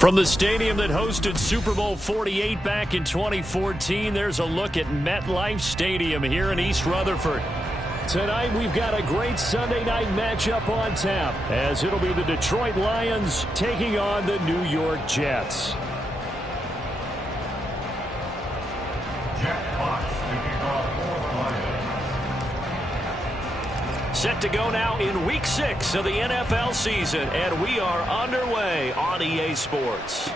From the stadium that hosted Super Bowl 48 back in 2014, there's a look at MetLife Stadium here in East Rutherford. Tonight, we've got a great Sunday night matchup on tap, as it'll be the Detroit Lions taking on the New York Jets. Set to go now in Week 6 of the NFL season, and we are underway on EA Sports.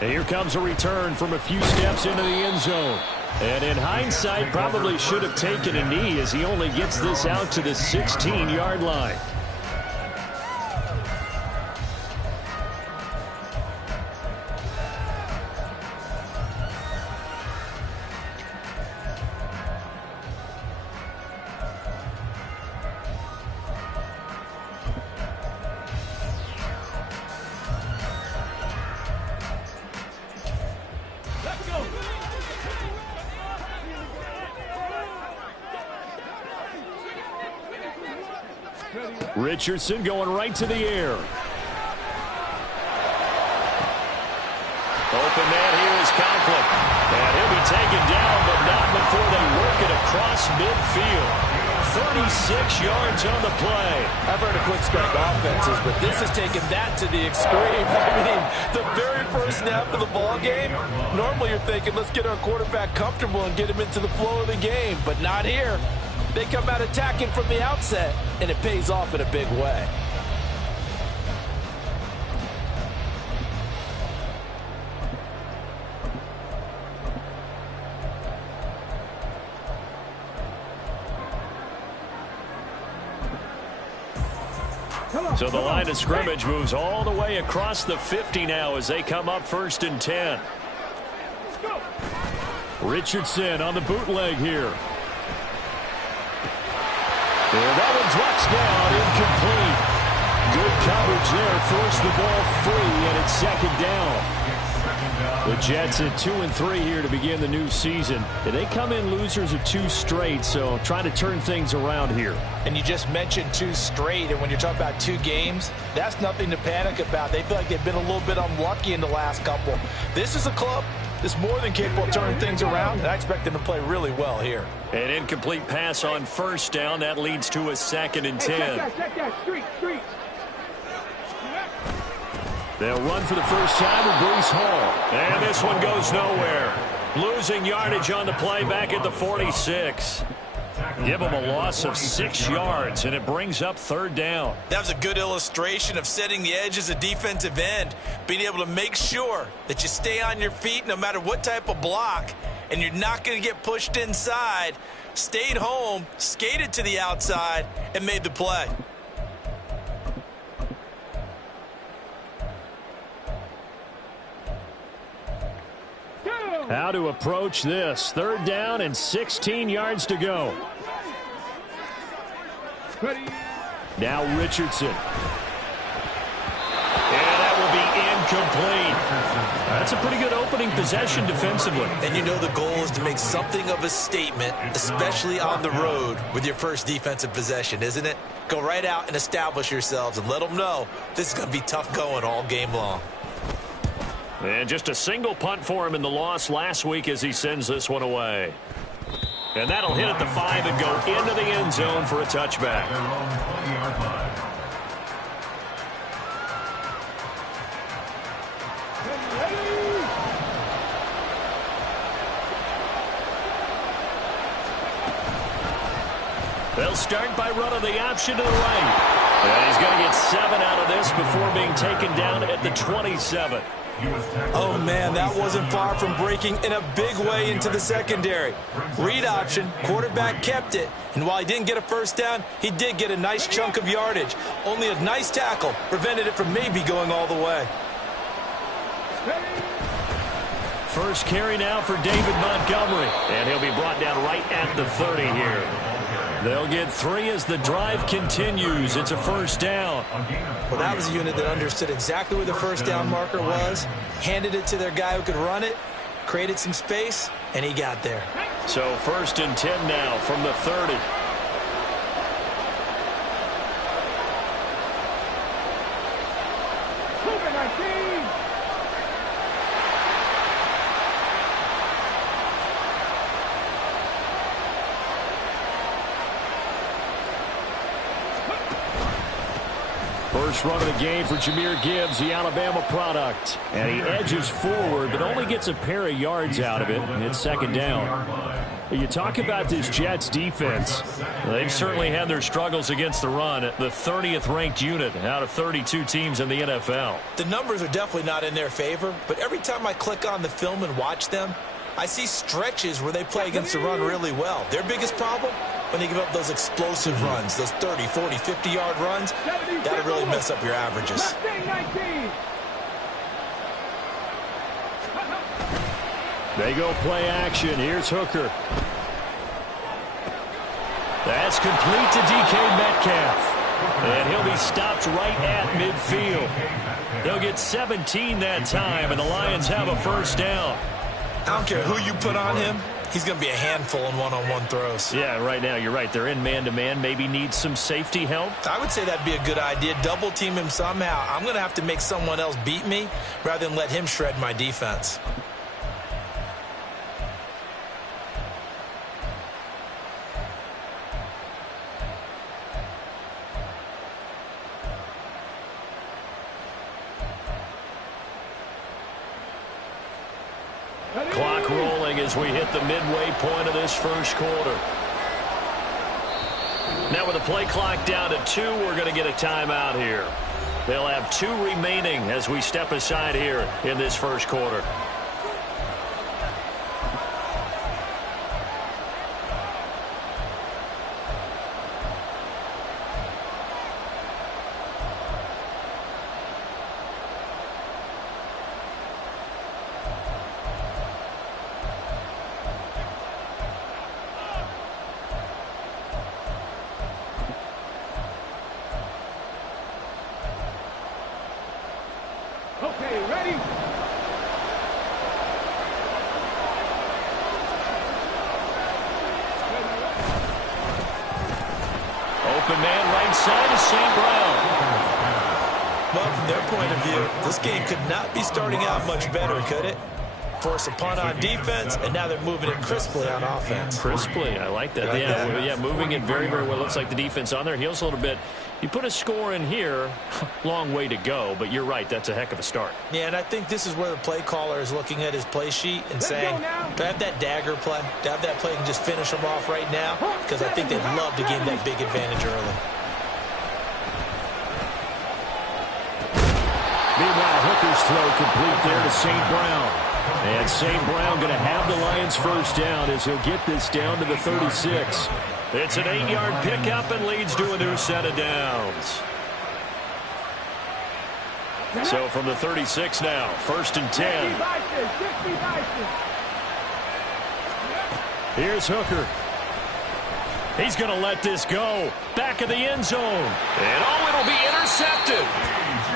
And here comes a return from a few steps into the end zone. And in hindsight, probably should have taken a knee as he only gets this out to the 16-yard line. Richardson going right to the air. Open man here is Conklin. And he'll be taken down, but not before they work it across midfield. 36 yards on the play. I've heard of quick spec offenses, but this has taken that to the extreme. I mean, the very first snap of the ball game, normally you're thinking, let's get our quarterback comfortable and get him into the flow of the game, but not here. They come out attacking from the outset, and it pays off in a big way. So the line of scrimmage moves all the way across the 50 now as they come up 1st and 10. Richardson on the bootleg here. And that one drops down, incomplete. Good coverage there, forced the ball free, and it's 2nd down. The Jets at 2-3 here to begin the new season. And they come in losers of 2 straight, so trying to turn things around here. And you just mentioned 2 straight, and when you're talking about 2 games, that's nothing to panic about. They feel like they've been a little bit unlucky in the last couple. This is a club that's more than capable of turning things around, and I expect them to play really well here. An incomplete pass on 1st down. That leads to a 2nd and 10. They'll run for the first time with Breece Hall. And this one goes nowhere. Losing yardage on the play back at the 46. Give them a loss of 6 yards, and it brings up 3rd down. That was a good illustration of setting the edge as a defensive end, being able to make sure that you stay on your feet no matter what type of block, and you're not going to get pushed inside. Stayed home, skated to the outside, and made the play. How to approach this. 3rd down and 16 yards to go. Now Richardson. And that will be incomplete. That's a pretty good opening possession defensively. And you know the goal is to make something of a statement, especially on the road with your first defensive possession, isn't it? Go right out and establish yourselves and let them know this is going to be tough going all game long. And just a single punt for him in the loss last week as he sends this one away. And that'll hit at the 5 and go into the end zone for a touchback. They'll start by running the option to the right. And he's going to get 7 out of this before being taken down at the 27. Oh, man, that wasn't far from breaking in a big way into the secondary. Read option, quarterback kept it, and while he didn't get a first down, he did get a nice chunk of yardage. Only a nice tackle prevented it from maybe going all the way. First carry now for David Montgomery, and he'll be brought down right at the 30 here. They'll get 3 as the drive continues. It's a first down. Well, that was a unit that understood exactly where the first down marker was, handed it to their guy who could run it, created some space, and he got there. So 1st and 10 now from the 30. First run of the game for Jahmyr Gibbs, the Alabama product. And he edges forward, but only gets a pair of yards out of it. It's second down. You talk about this Jets defense. They've certainly had their struggles against the run. The 30th ranked unit out of 32 teams in the NFL. The numbers are definitely not in their favor, but every time I click on the film and watch them, I see stretches where they play against the run really well. Their biggest problem? When they give up those explosive runs, those 30, 40, 50-yard runs, that'll really mess up your averages. They go play action. Here's Hooker. That's complete to DK Metcalf. And he'll be stopped right at midfield. They'll get 17 that time, and the Lions have a first down. I don't care who you put on him. He's going to be a handful in one-on-one throws. Yeah, right now, you're right. They're in man-to-man. Maybe need some safety help. I would say that'd be a good idea. Double team him somehow. I'm going to have to make someone else beat me rather than let him shred my defense. Clock rolling as we hit the midway point of this first quarter. Now with the play clock down to 2, we're going to get a timeout here. They'll have 2 remaining as we step aside here in this first quarter. Okay, ready? Open man right side is St. Brown. Well, from their point of view, this game could not be starting out much better, could it? Force a punt on defense, and now they're moving it crisply on offense. Crisply, I like that. Yeah, moving it very, very well. Looks like the defense on their heels a little bit. You put a score in here, long way to go, but you're right, that's a heck of a start. Yeah, and I think this is where the play caller is looking at his play sheet and saying, do I have that dagger play? Do I have that play and just finish them off right now? Because I think they'd love to gain that big advantage early. Meanwhile, Hooker's throw complete there to St. Brown. And St. Brown going to have the Lions first down as he'll get this down to the 36. It's an 8-yard pickup and leads to a new set of downs. So from the 36 now, 1st and 10. Here's Hooker. He's going to let this go. Back of the end zone. And it'll be intercepted.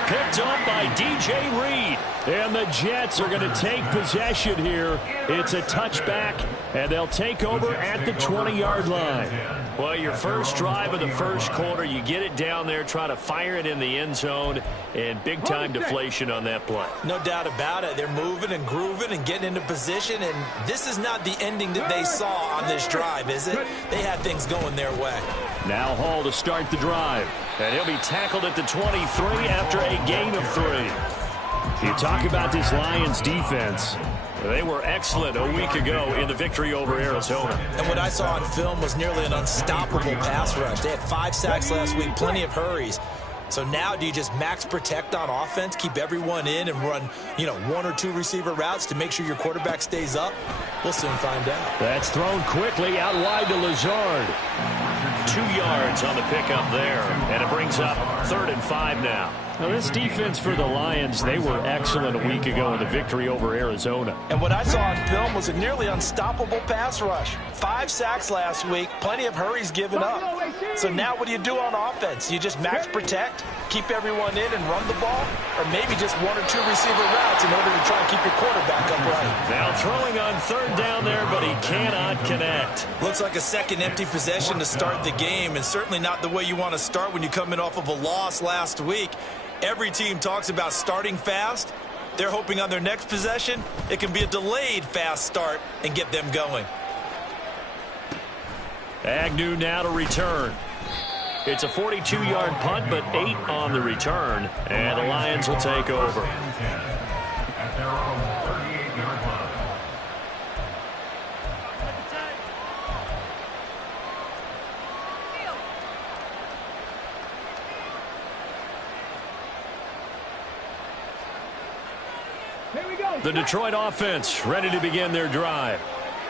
Picked up by DJ Reed. And the Jets are going to take possession here. It's a touchback, and they'll take over at the 20-yard line. Well, your first drive of the first quarter, you get it down there, try to fire it in the end zone, and big-time deflation on that play. No doubt about it. They're moving and grooving and getting into position, and this is not the ending that they saw on this drive, is it? They had things going their way. Now Hall to start the drive, and he'll be tackled at the 23 after a gain of 3. You talk about this Lions defense. They were excellent a week ago in the victory over Arizona. And what I saw on film was nearly an unstoppable pass rush. They had 5 sacks last week, plenty of hurries. So now do you just max protect on offense, keep everyone in and run, 1 or 2 receiver routes to make sure your quarterback stays up? We'll soon find out. That's thrown quickly out wide to Lazard. 2 yards on the pickup there, and it brings up 3rd and 5 now. Now, this defense for the Lions, they were excellent a week ago in the victory over Arizona. And what I saw on film was a nearly unstoppable pass rush. 5 sacks last week, plenty of hurries given up. So now what do you do on offense? You just max protect, keep everyone in and run the ball, or maybe just 1 or 2 receiver routes in order to try and keep your quarterback upright. Now throwing on 3rd down there, but he cannot connect. Looks like a second empty possession to start the game, and certainly not the way you want to start when you come in off of a loss last week. Every team talks about starting fast. They're hoping on their next possession, it can be a delayed fast start and get them going. Agnew now to return. It's a 42-yard punt, but 8 on the return, and the Lions will take over. At their own 38-yard line. The Detroit offense ready to begin their drive.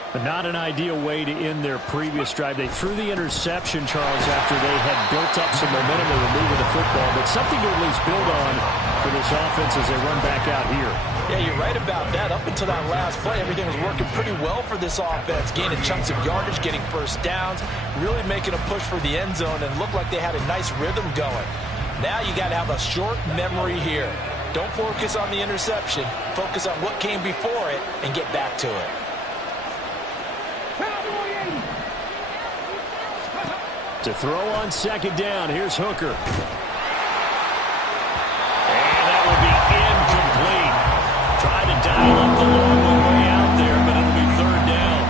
But not an ideal way to end their previous drive. They threw the interception, Charles, after they had built up some momentum. They were moving the football, but something to at least build on for this offense as they run back out here. Yeah, you're right about that. Up until that last play, everything was working pretty well for this offense, gaining chunks of yardage, getting first downs, really making a push for the end zone, and looked like they had a nice rhythm going. Now you got to have a short memory here. Don't focus on the interception. Focus on what came before it and get back to it. To throw on second down, here's Hooker. And that will be incomplete. Try to dial up the long way out there, but it'll be third down.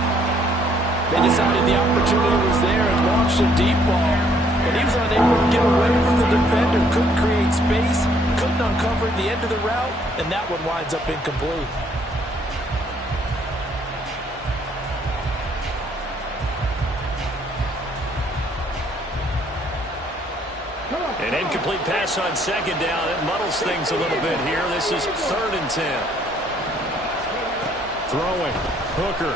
They decided the opportunity was there and launched a deep ball, but he was unable to get away from the defender, couldn't create space, couldn't uncover the end of the route, and that one winds up incomplete. An incomplete pass on second down. It muddles things a little bit here. This is 3rd and 10. Throwing. Hooker.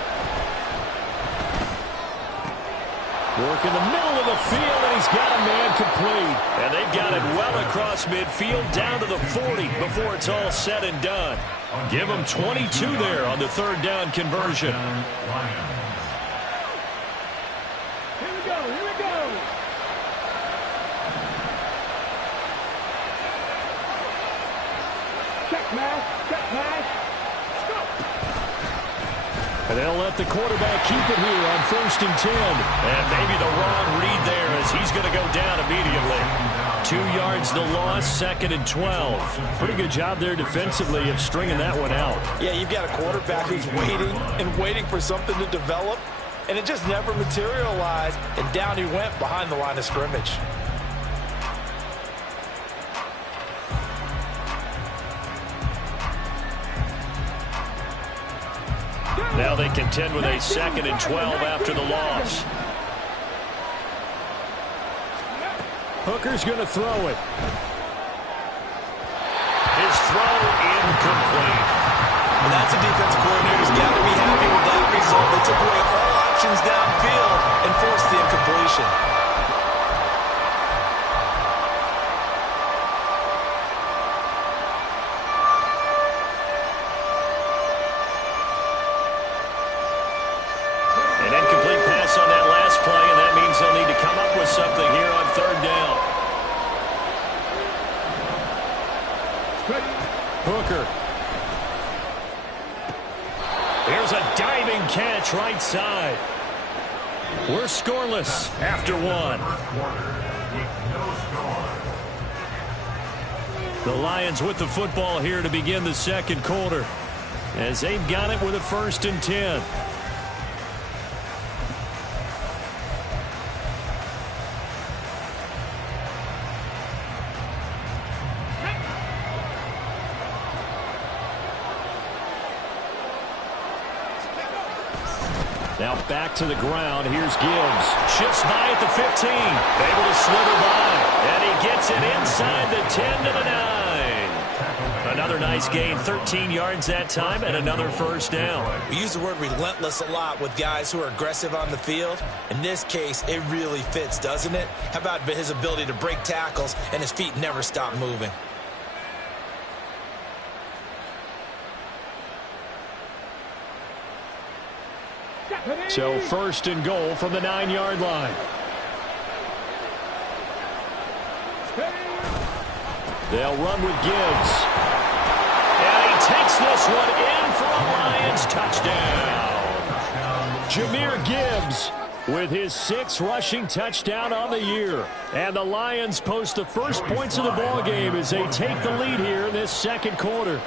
Work in the middle of the field, and he's got a man complete. And they've got it well across midfield, down to the 40 before it's all said and done. Give them 22 there on the 3rd down conversion. Here we go, here we go. Check match, And they'll let the quarterback keep it here on 1st and 10. And maybe the wrong read there as he's going to go down immediately. 2 yards the loss, 2nd and 12. Pretty good job there defensively of stringing that one out. Yeah, you've got a quarterback who's waiting and waiting for something to develop, and it just never materialized, and down he went behind the line of scrimmage. Now they contend with a 2nd and 12 after the loss. Hooker's going to throw it. His throw incomplete. Well, that's a defensive coordinator's got to be happy with that result. They took away all options downfield and forced the incompletion. An incomplete pass on that last play, and that means they'll need to come up with something here on 3rd down. Hooker. Here's a diving catch right side. We're scoreless after 1. The Lions with the football here to begin the 2nd quarter, as they've got it with a 1st and 10. Now back to the ground. Here's Gibbs. Shifts by at the 15. Able to slither by. And he gets it inside the 10 to the 9. Another nice gain. 13 yards that time and another 1st down. We use the word relentless a lot with guys who are aggressive on the field. In this case, it really fits, doesn't it? How about his ability to break tackles and his feet never stop moving? So 1st and goal from the 9-yard line. They'll run with Gibbs. And he takes this one in for a Lions touchdown. Jahmyr Gibbs with his 6th rushing touchdown on the year. And the Lions post the first points of the ball game as they take the lead here in this 2nd quarter.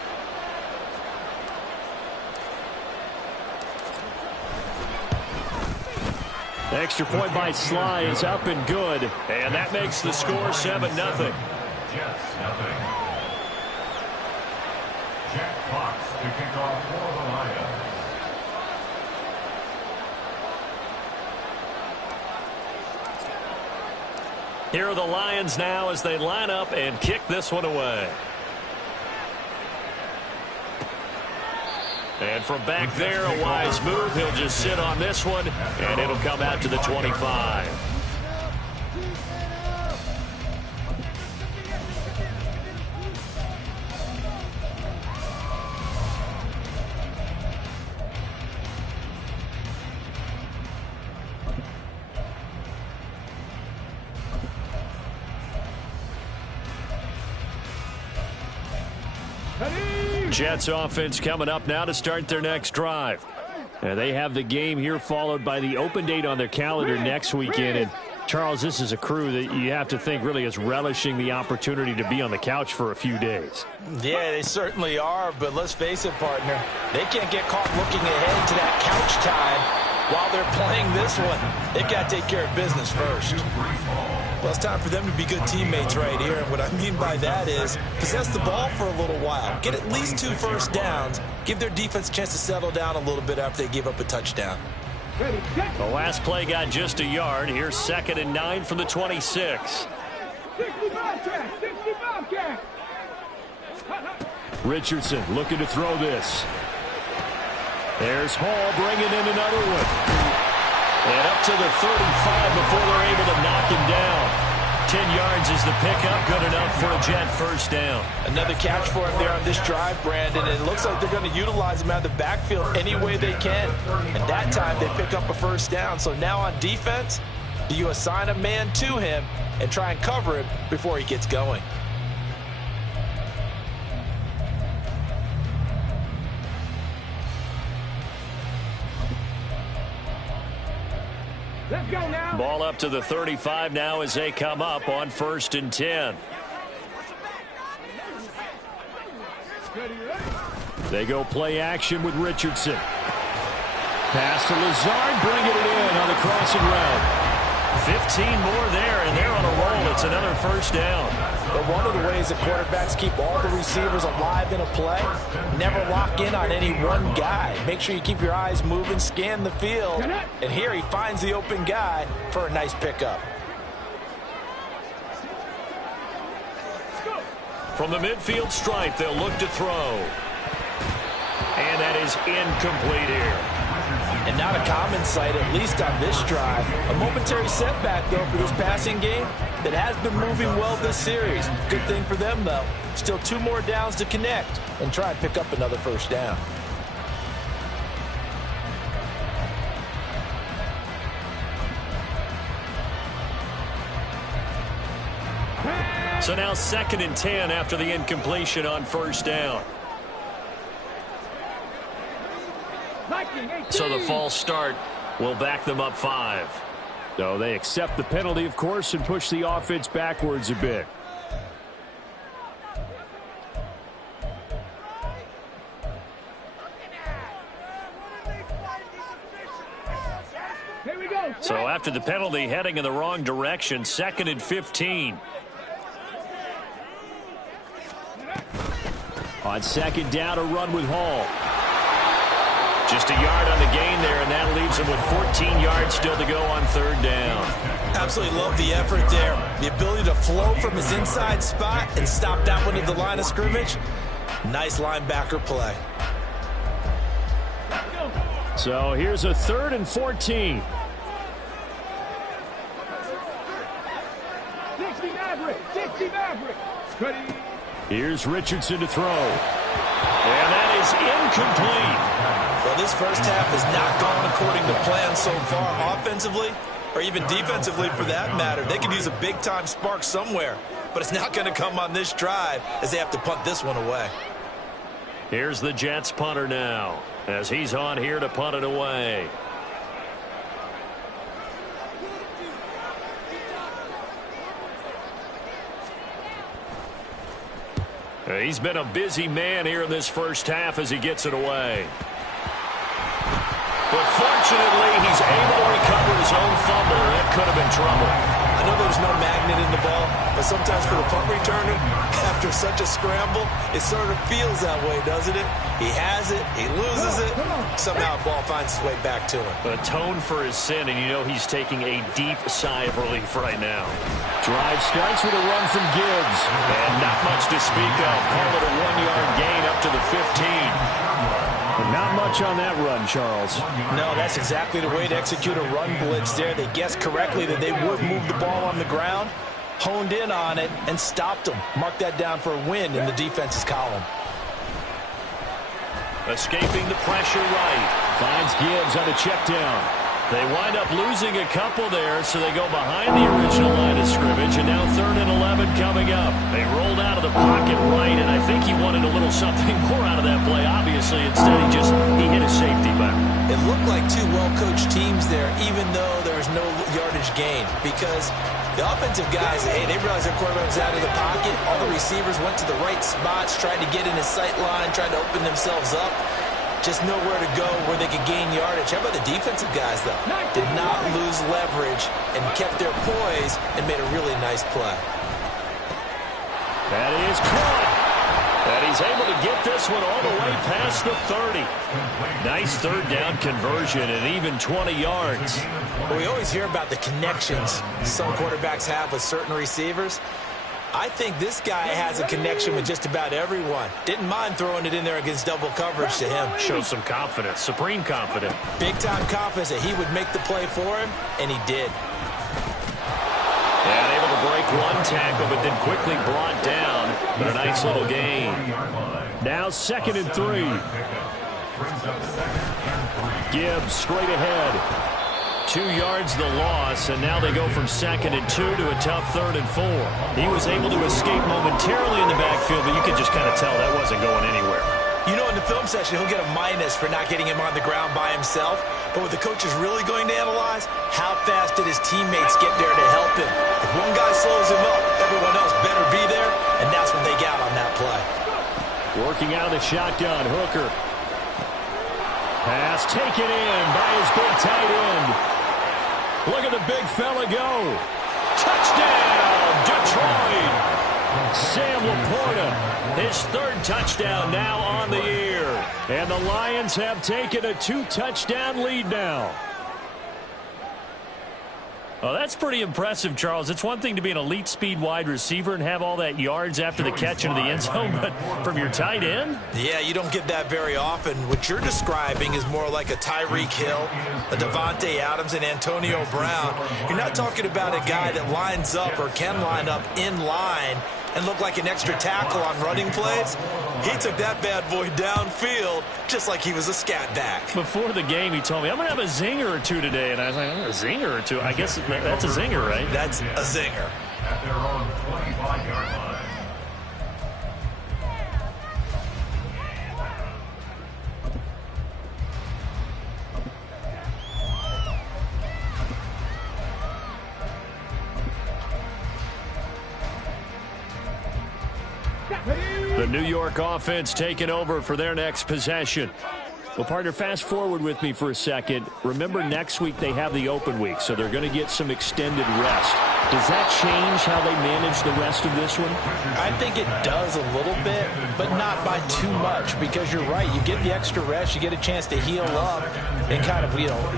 Extra point by Sly is up and good. And that makes the score 7-0. Jets, nothing. Jack Fox to kick off for the Lions. Here are the Lions now as they line up and kick this one away. And from back there, a wise move. He'll just sit on this one, and it'll come out to the 25. Jets offense coming up now to start their next drive. They have the game here followed by the open date on their calendar next weekend. And Charles, this is a crew that you have to think really is relishing the opportunity to be on the couch for a few days. Yeah, they certainly are, but let's face it, partner. They can't get caught looking ahead to that couch time while they're playing this one. They've got to take care of business first. Well, it's time for them to be good teammates right here. And what I mean by that is possess the ball for a little while. Get at least 2 first downs. Give their defense a chance to settle down a little bit after they give up a touchdown. The last play got just a yard. Here's 2nd and 9 from the 26. Richardson looking to throw this. There's Hall bringing in another one. And up to the 35 before they're able to knock him down. 10 yards is the pickup, good enough for a Jet first down. Another catch for him there on this drive, Brandon. And it looks like they're going to utilize him out of the backfield any way they can. And that time they pick up a first down. So now on defense, do you assign a man to him and try and cover him before he gets going? Let's go now. Ball up to the 35 now as they come up on 1st and 10. They go play action with Richardson. Pass to Lazard, bringing it in on the crossing route. 15 more there, and they're on a roll. It's another first down. But one of the ways that quarterbacks keep all the receivers alive in a play, never lock in on any one guy. Make sure you keep your eyes moving, scan the field. And here he finds the open guy for a nice pickup. From the midfield stripe, they'll look to throw. And that is incomplete here. And not a common sight, at least on this drive. A momentary setback, though, for this passing game that has been moving well this series. Good thing for them, though. Still 2 more downs to connect and try and pick up another first down. So now 2nd and 10 after the incompletion on first down. So the false start will back them up 5. So they accept the penalty, of course, and push the offense backwards a bit. So after the penalty, heading in the wrong direction, 2nd and 15. On 2nd down, a run with Hall. Just a yard on the gain there, and that leaves him with 14 yards still to go on 3rd down. Absolutely love the effort there. The ability to flow from his inside spot and stop that one at the line of scrimmage. Nice linebacker play. So here's a 3rd and 14. 60 Maverick. Here's Richardson to throw. And that is incomplete. Well, this first half has not gone according to plan so far offensively or even defensively for that matter. They could use a big-time spark somewhere, but it's not going to come on this drive as they have to punt this one away. Here's the Jets punter now as he's on here to punt it away. He's been a busy man here in this first half as he gets it away. But fortunately, he's able to recover his own fumble, and it could have been trouble. I know there's no magnet in the ball, but sometimes for the punt returner, after such a scramble, it sort of feels that way, doesn't it? He has it, he loses it, somehow the ball finds its way back to him. Atone for his sin, and you know he's taking a deep sigh of relief right now. Drive starts with a run from Gibbs, and not much to speak of. Call it a 1-yard gain up to the 15. But not much on that run, Charles. No, that's exactly the way to execute a run blitz there. They guessed correctly that they would move the ball on the ground, honed in on it, and stopped them. Mark that down for a win in the defense's column. Escaping the pressure right. Finds Gibbs on a check down. They wind up losing a couple there, so they go behind the original line of scrimmage, and now 3rd and 11 coming up. They rolled out of the pocket right, and I think he wanted a little something more out of that play, obviously. Instead, he hit a safety back. It looked like two well-coached teams there, even though there was no yardage gain, because the offensive guys, hey, they realized their quarterback was out of the pocket. All the receivers went to the right spots, tried to get in his sight line, tried to open themselves up. Just nowhere to go where they could gain yardage. How about the defensive guys, though? Did not lose leverage and kept their poise and made a really nice play. That is caught. And he's able to get this one all the way past the 30. Nice 3rd down conversion and even 20 yards. Well, we always hear about the connections some quarterbacks have with certain receivers. I think this guy has a connection with just about everyone. Didn't mind throwing it in there against double coverage to him. Shows some confidence, supreme confidence. Big-time confidence that he would make the play for him, and he did. And able to break one tackle, but then quickly brought down. But a nice little gain. Now 2nd and 3. Gibbs straight ahead. 2 yards the loss, and now they go from 2nd and 2 to a tough 3rd and 4. He was able to escape momentarily in the backfield, but you could just kind of tell that wasn't going anywhere. You know, in the film session, he'll get a minus for not getting him on the ground by himself. But what the coach is really going to analyze, how fast did his teammates get there to help him? If one guy slows him up, everyone else better be there, and that's when they got on that play. Working out of the shotgun, Hooker. Pass taken in by his big tight end. Look at the big fella go. Touchdown, Detroit. Sam Laporta, his 3rd touchdown now on the year. And the Lions have taken a 2-touchdown lead now. Oh, that's pretty impressive, Charles. It's one thing to be an elite speed wide receiver and have all that yards after the catch into the end zone, but from your tight end? Yeah, you don't get that very often. What you're describing is more like a Tyreek Hill, a Devontae Adams, and Antonio Brown. You're not talking about a guy that lines up or can line up in line and look like an extra tackle on running plays. He took that bad boy downfield just like he was a scat back. Before the game, he told me, I'm going to have a zinger or two today. And I was like, a zinger or two? I guess that's a zinger, right? That's a zinger. At their own 25-yard line. The New York offense taking over for their next possession. Well, partner, fast forward with me for a second. Remember, next week they have the open week, so they're going to get some extended rest. Does that change how they manage the rest of this one? I think it does a little bit, but not by too much, because you're right. You get the extra rest. You get a chance to heal up and kind of,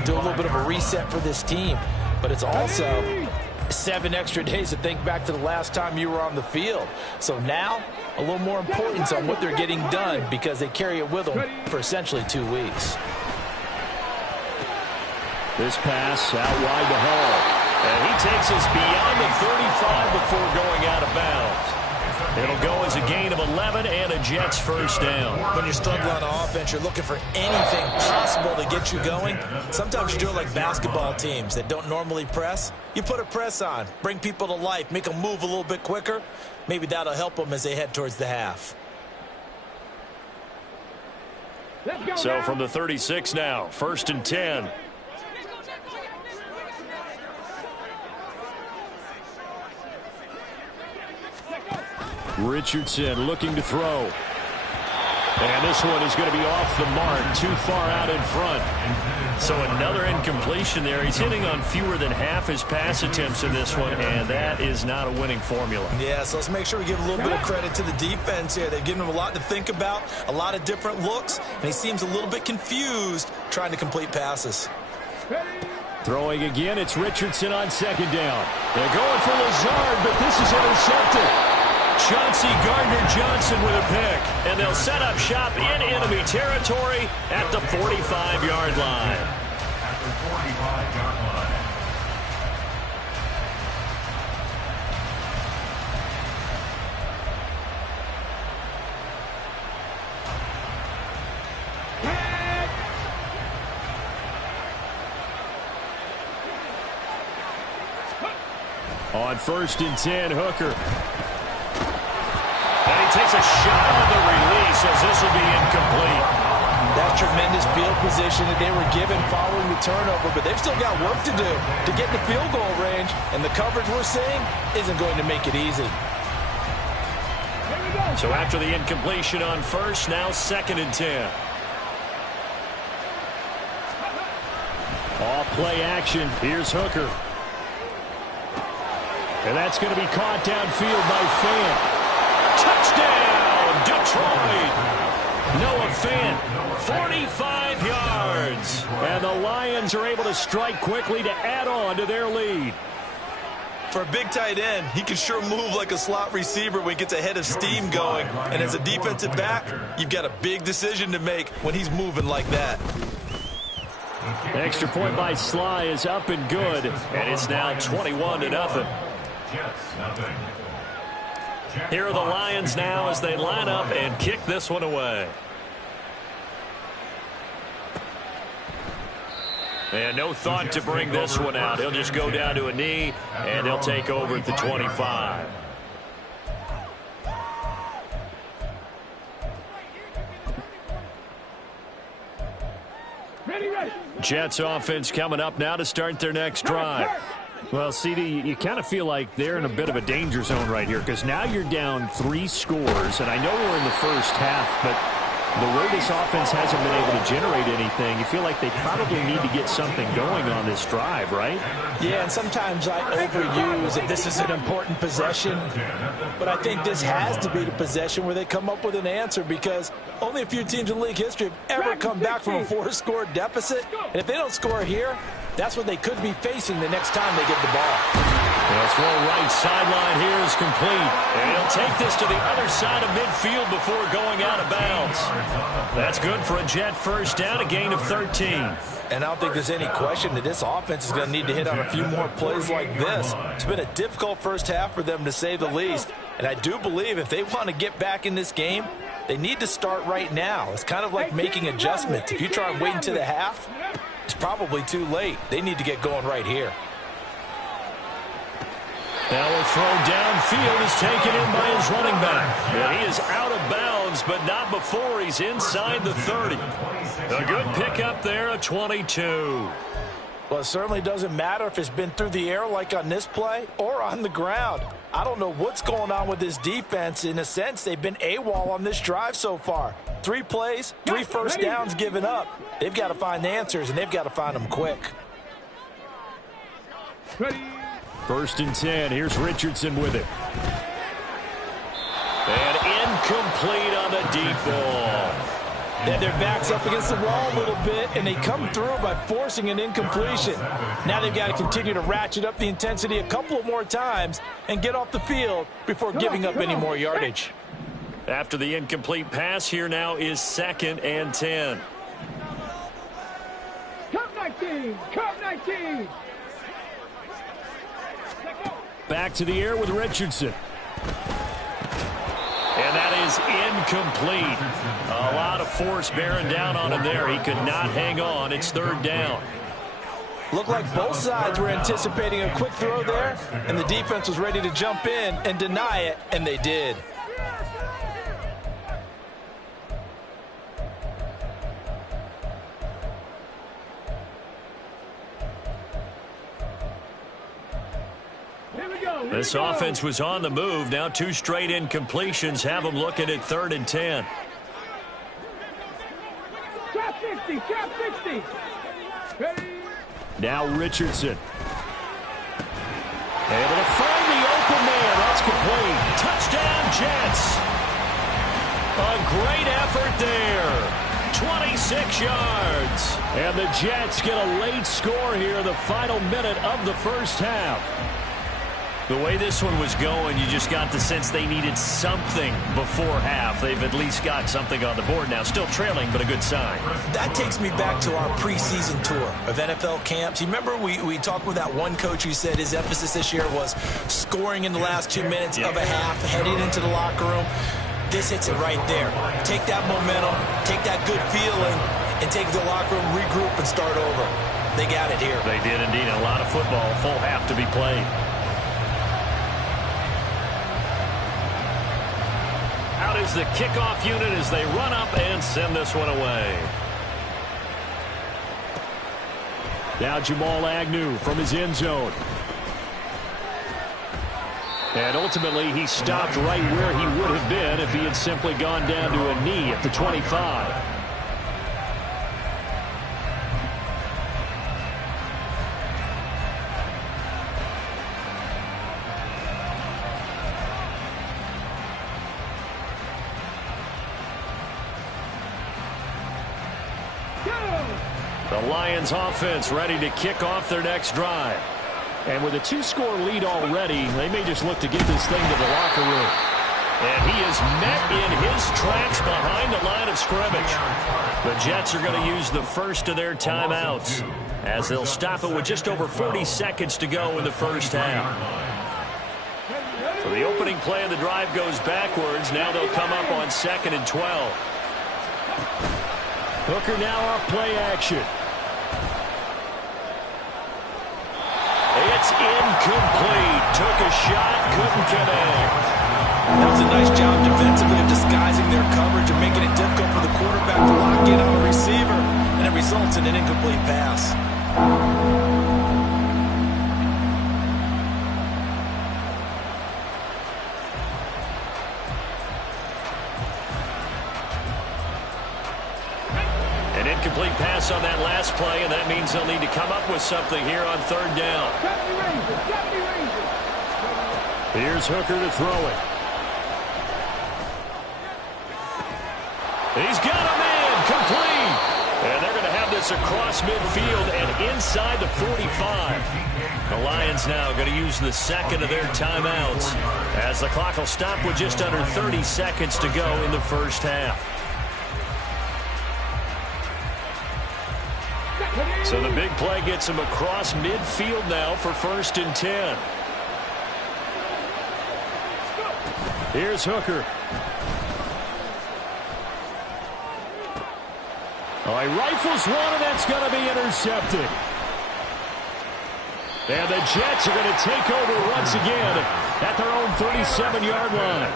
do a little bit of a reset for this team. But it's also 7 extra days to think back to the last time you were on the field. So now, a little more importance on what they're getting done because they carry it with them for essentially 2 weeks. This pass out wide to Hall. And he takes us beyond the 35 before going out of bounds. It'll go as a gain of 11 and a Jets first down. When you're struggling on offense, you're looking for anything possible to get you going. Sometimes you do it like basketball teams that don't normally press. You put a press on, bring people to life, make them move a little bit quicker. Maybe that'll help them as they head towards the half. So from the 36 now, 1st and 10. Richardson looking to throw. And this one is going to be off the mark, too far out in front. So another incompletion there. He's hitting on fewer than half his pass attempts in this one, and that is not a winning formula. Yeah, so let's make sure we give a little bit of credit to the defense here. They've given him a lot to think about, a lot of different looks, and he seems a little bit confused trying to complete passes. Throwing again, it's Richardson on second down. They're going for Lazard, but this is intercepted. Chauncey Gardner-Johnson with a pick, and they'll set up shop in enemy territory at the 45-yard line. At the 45-yard line. On 1st and 10, Hooker. And he takes a shot on the release as this will be incomplete. That's tremendous field position that they were given following the turnover, but they've still got work to do to get in the field goal range, and the coverage we're seeing isn't going to make it easy. So after the incompletion on 1st, now 2nd and 10. All play action. Here's Hooker. And that's going to be caught downfield by Fant. Touchdown, Detroit! Noah Fant, 45 yards. And the Lions are able to strike quickly to add on to their lead. For a big tight end, he can sure move like a slot receiver when he gets a head of steam going. And as a defensive back, you've got a big decision to make when he's moving like that. Extra point by Sly is up and good. And it's now 21-0. Here are the Lions now as they line up and kick this one away. And no thought to bring this one out. He'll just go down to a knee, and he'll take over at the 25. Jets offense coming up now to start their next drive. Well, CD, you kind of feel like they're in a bit of a danger zone right here because now you're down 3 scores, and I know we're in the first half, but the way this offense hasn't been able to generate anything, you feel like they probably need to get something going on this drive, right? Yeah, and sometimes I overuse that this is an important possession, but I think this has to be the possession where they come up with an answer because only a few teams in league history have ever come back from a 4-score deficit, and if they don't score here, that's what they could be facing the next time they get the ball. Well, throw right sideline here is complete. And he'll take this to the other side of midfield before going out of bounds. That's good for a Jet first down, a gain of 13. And I don't think there's any question that this offense is going to need to hit on a few more plays like this. It's been a difficult first half for them, to say the least. And I do believe if they want to get back in this game, they need to start right now. It's kind of like making adjustments. If you try and wait until the half, it's probably too late. They need to get going right here. Now a throw downfield is taken in by his running back. And he is out of bounds, but not before he's inside the 30. A good pickup there, a 22. Well, it certainly doesn't matter if it's been through the air like on this play or on the ground. I don't know what's going on with this defense. In a sense, they've been AWOL on this drive so far. 3 plays, 3 first downs given up. They've got to find the answers, and they've got to find them quick. Ready. 1st and 10. Here's Richardson with it. And incomplete on the deep ball. They had their backs up against the wall a little bit, and they come through by forcing an incompletion. Now they've got to continue to ratchet up the intensity a couple of more times and get off the field before giving up any more yardage. After the incomplete pass, here now is 2nd and 10. Come 19. Come 19. Back to the air with Richardson. And that is incomplete. A lot of force bearing down on him there. He could not hang on. It's 3rd down. Looked like both sides were anticipating a quick throw there, and the defense was ready to jump in and deny it, and they did. This offense was on the move. Now 2 straight incompletions have them looking at 3rd and 10. 60, drop 60. Ready? Now Richardson. Able to find the open man. That's complete. Touchdown, Jets. A great effort there. 26 yards. And the Jets get a late score here, the final minute of the first half. The way this one was going, you just got the sense they needed something before half. They've at least got something on the board now. Still trailing, but a good sign. That takes me back to our preseason tour of NFL camps. You remember we talked with that one coach who said his emphasis this year was scoring in the last 2 minutes of a half, heading into the locker room. This hits it right there. Take that momentum, take that good feeling, and take the locker room, regroup, and start over. They got it here. They did indeed. A lot of football, full half to be played. Out is the kickoff unit as they run up and send this one away. Now Jamal Agnew from his end zone. And ultimately he stopped right where he would have been if he had simply gone down to a knee at the 25. The Lions offense ready to kick off their next drive. And with a 2-score lead already, they may just look to get this thing to the locker room. And he is met in his tracks behind the line of scrimmage. The Jets are going to use the first of their timeouts as they'll stop it with just over 40 seconds to go in the first half. So the opening play of the drive goes backwards. Now they'll come up on 2nd and 12. Hooker now off play action. It's incomplete. Took a shot, couldn't connect. That was a nice job defensively of disguising their coverage and making it difficult for the quarterback to lock in on the receiver, and it results in an incomplete pass. An incomplete pass on that last play, and that means they'll need to come up with something here on 3rd down. Here's Hooker to throw it. He's got a man complete. And they're going to have this across midfield and inside the 45. The Lions now going to use the second of their timeouts as the clock will stop with just under 30 seconds to go in the first half. So the big play gets him across midfield now for 1st and 10. Here's Hooker. Oh, he rifles one, and that's going to be intercepted. And the Jets are going to take over once again at their own 37-yard line.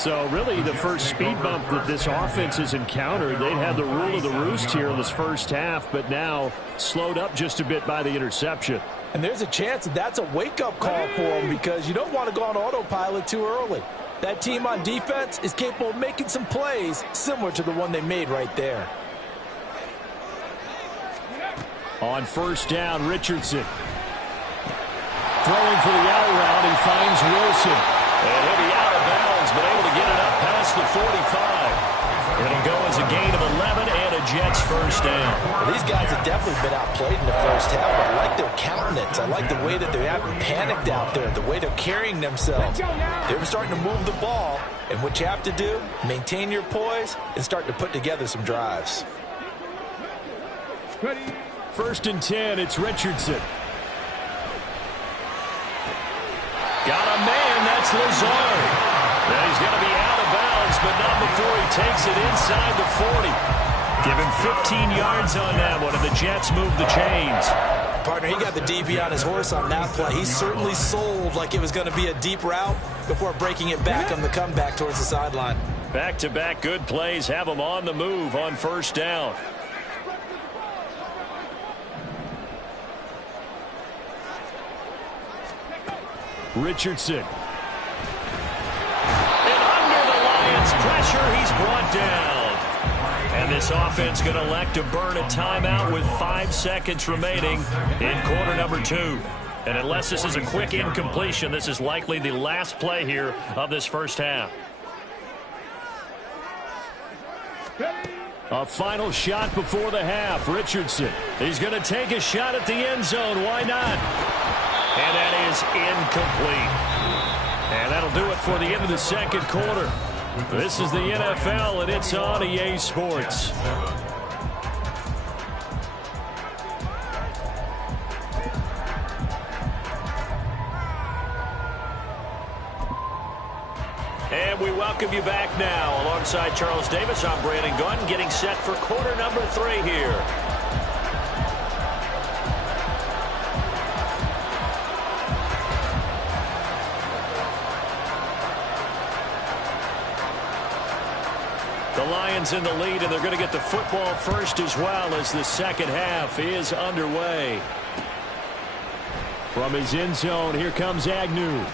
So really the first speed bump that this offense has encountered, they had the rule of the roost here in this first half, but now slowed up just a bit by the interception. And there's a chance that that's a wake-up call for them because you don't want to go on autopilot too early. That team on defense is capable of making some plays similar to the one they made right there. On 1st down, Richardson. Throwing for the out route, he finds Wilson. And he'll be out of bounds, but able to get it up past the 45. It'll go as a gain of 11 and a Jets first down. Well, these guys have definitely been outplayed in the first half. I like their countenance. I like the way that they haven't panicked out there, the way they're carrying themselves. They're starting to move the ball, and what you have to do, maintain your poise and start to put together some drives. 1st and 10, it's Richardson. Got a man, that's Lazard. And he's going to be out of bounds, but not before he takes it inside the 40. Give him 15 yards on that one, and the Jets move the chains. Partner, he got the DB on his horse on that play. He certainly sold like it was going to be a deep route before breaking it back on the comeback towards the sideline. Back-to-back good plays have them on the move on 1st down. Richardson. And under the Lions' pressure, he's brought down. And this offense going to elect to burn a timeout with 5 seconds remaining in quarter number 2. And unless this is a quick incompletion, this is likely the last play here of this first half. A final shot before the half. Richardson. He's going to take a shot at the end zone. Why not? And that is incomplete. And that'll do it for the end of the second quarter. This is the NFL, and it's on EA Sports. And we welcome you back now. Alongside Charles Davis, I'm Brandon Gunn, getting set for quarter number 3 here. The Lions in the lead, and they're going to get the football first as well as the second half is underway. From his end zone, here comes Agnew.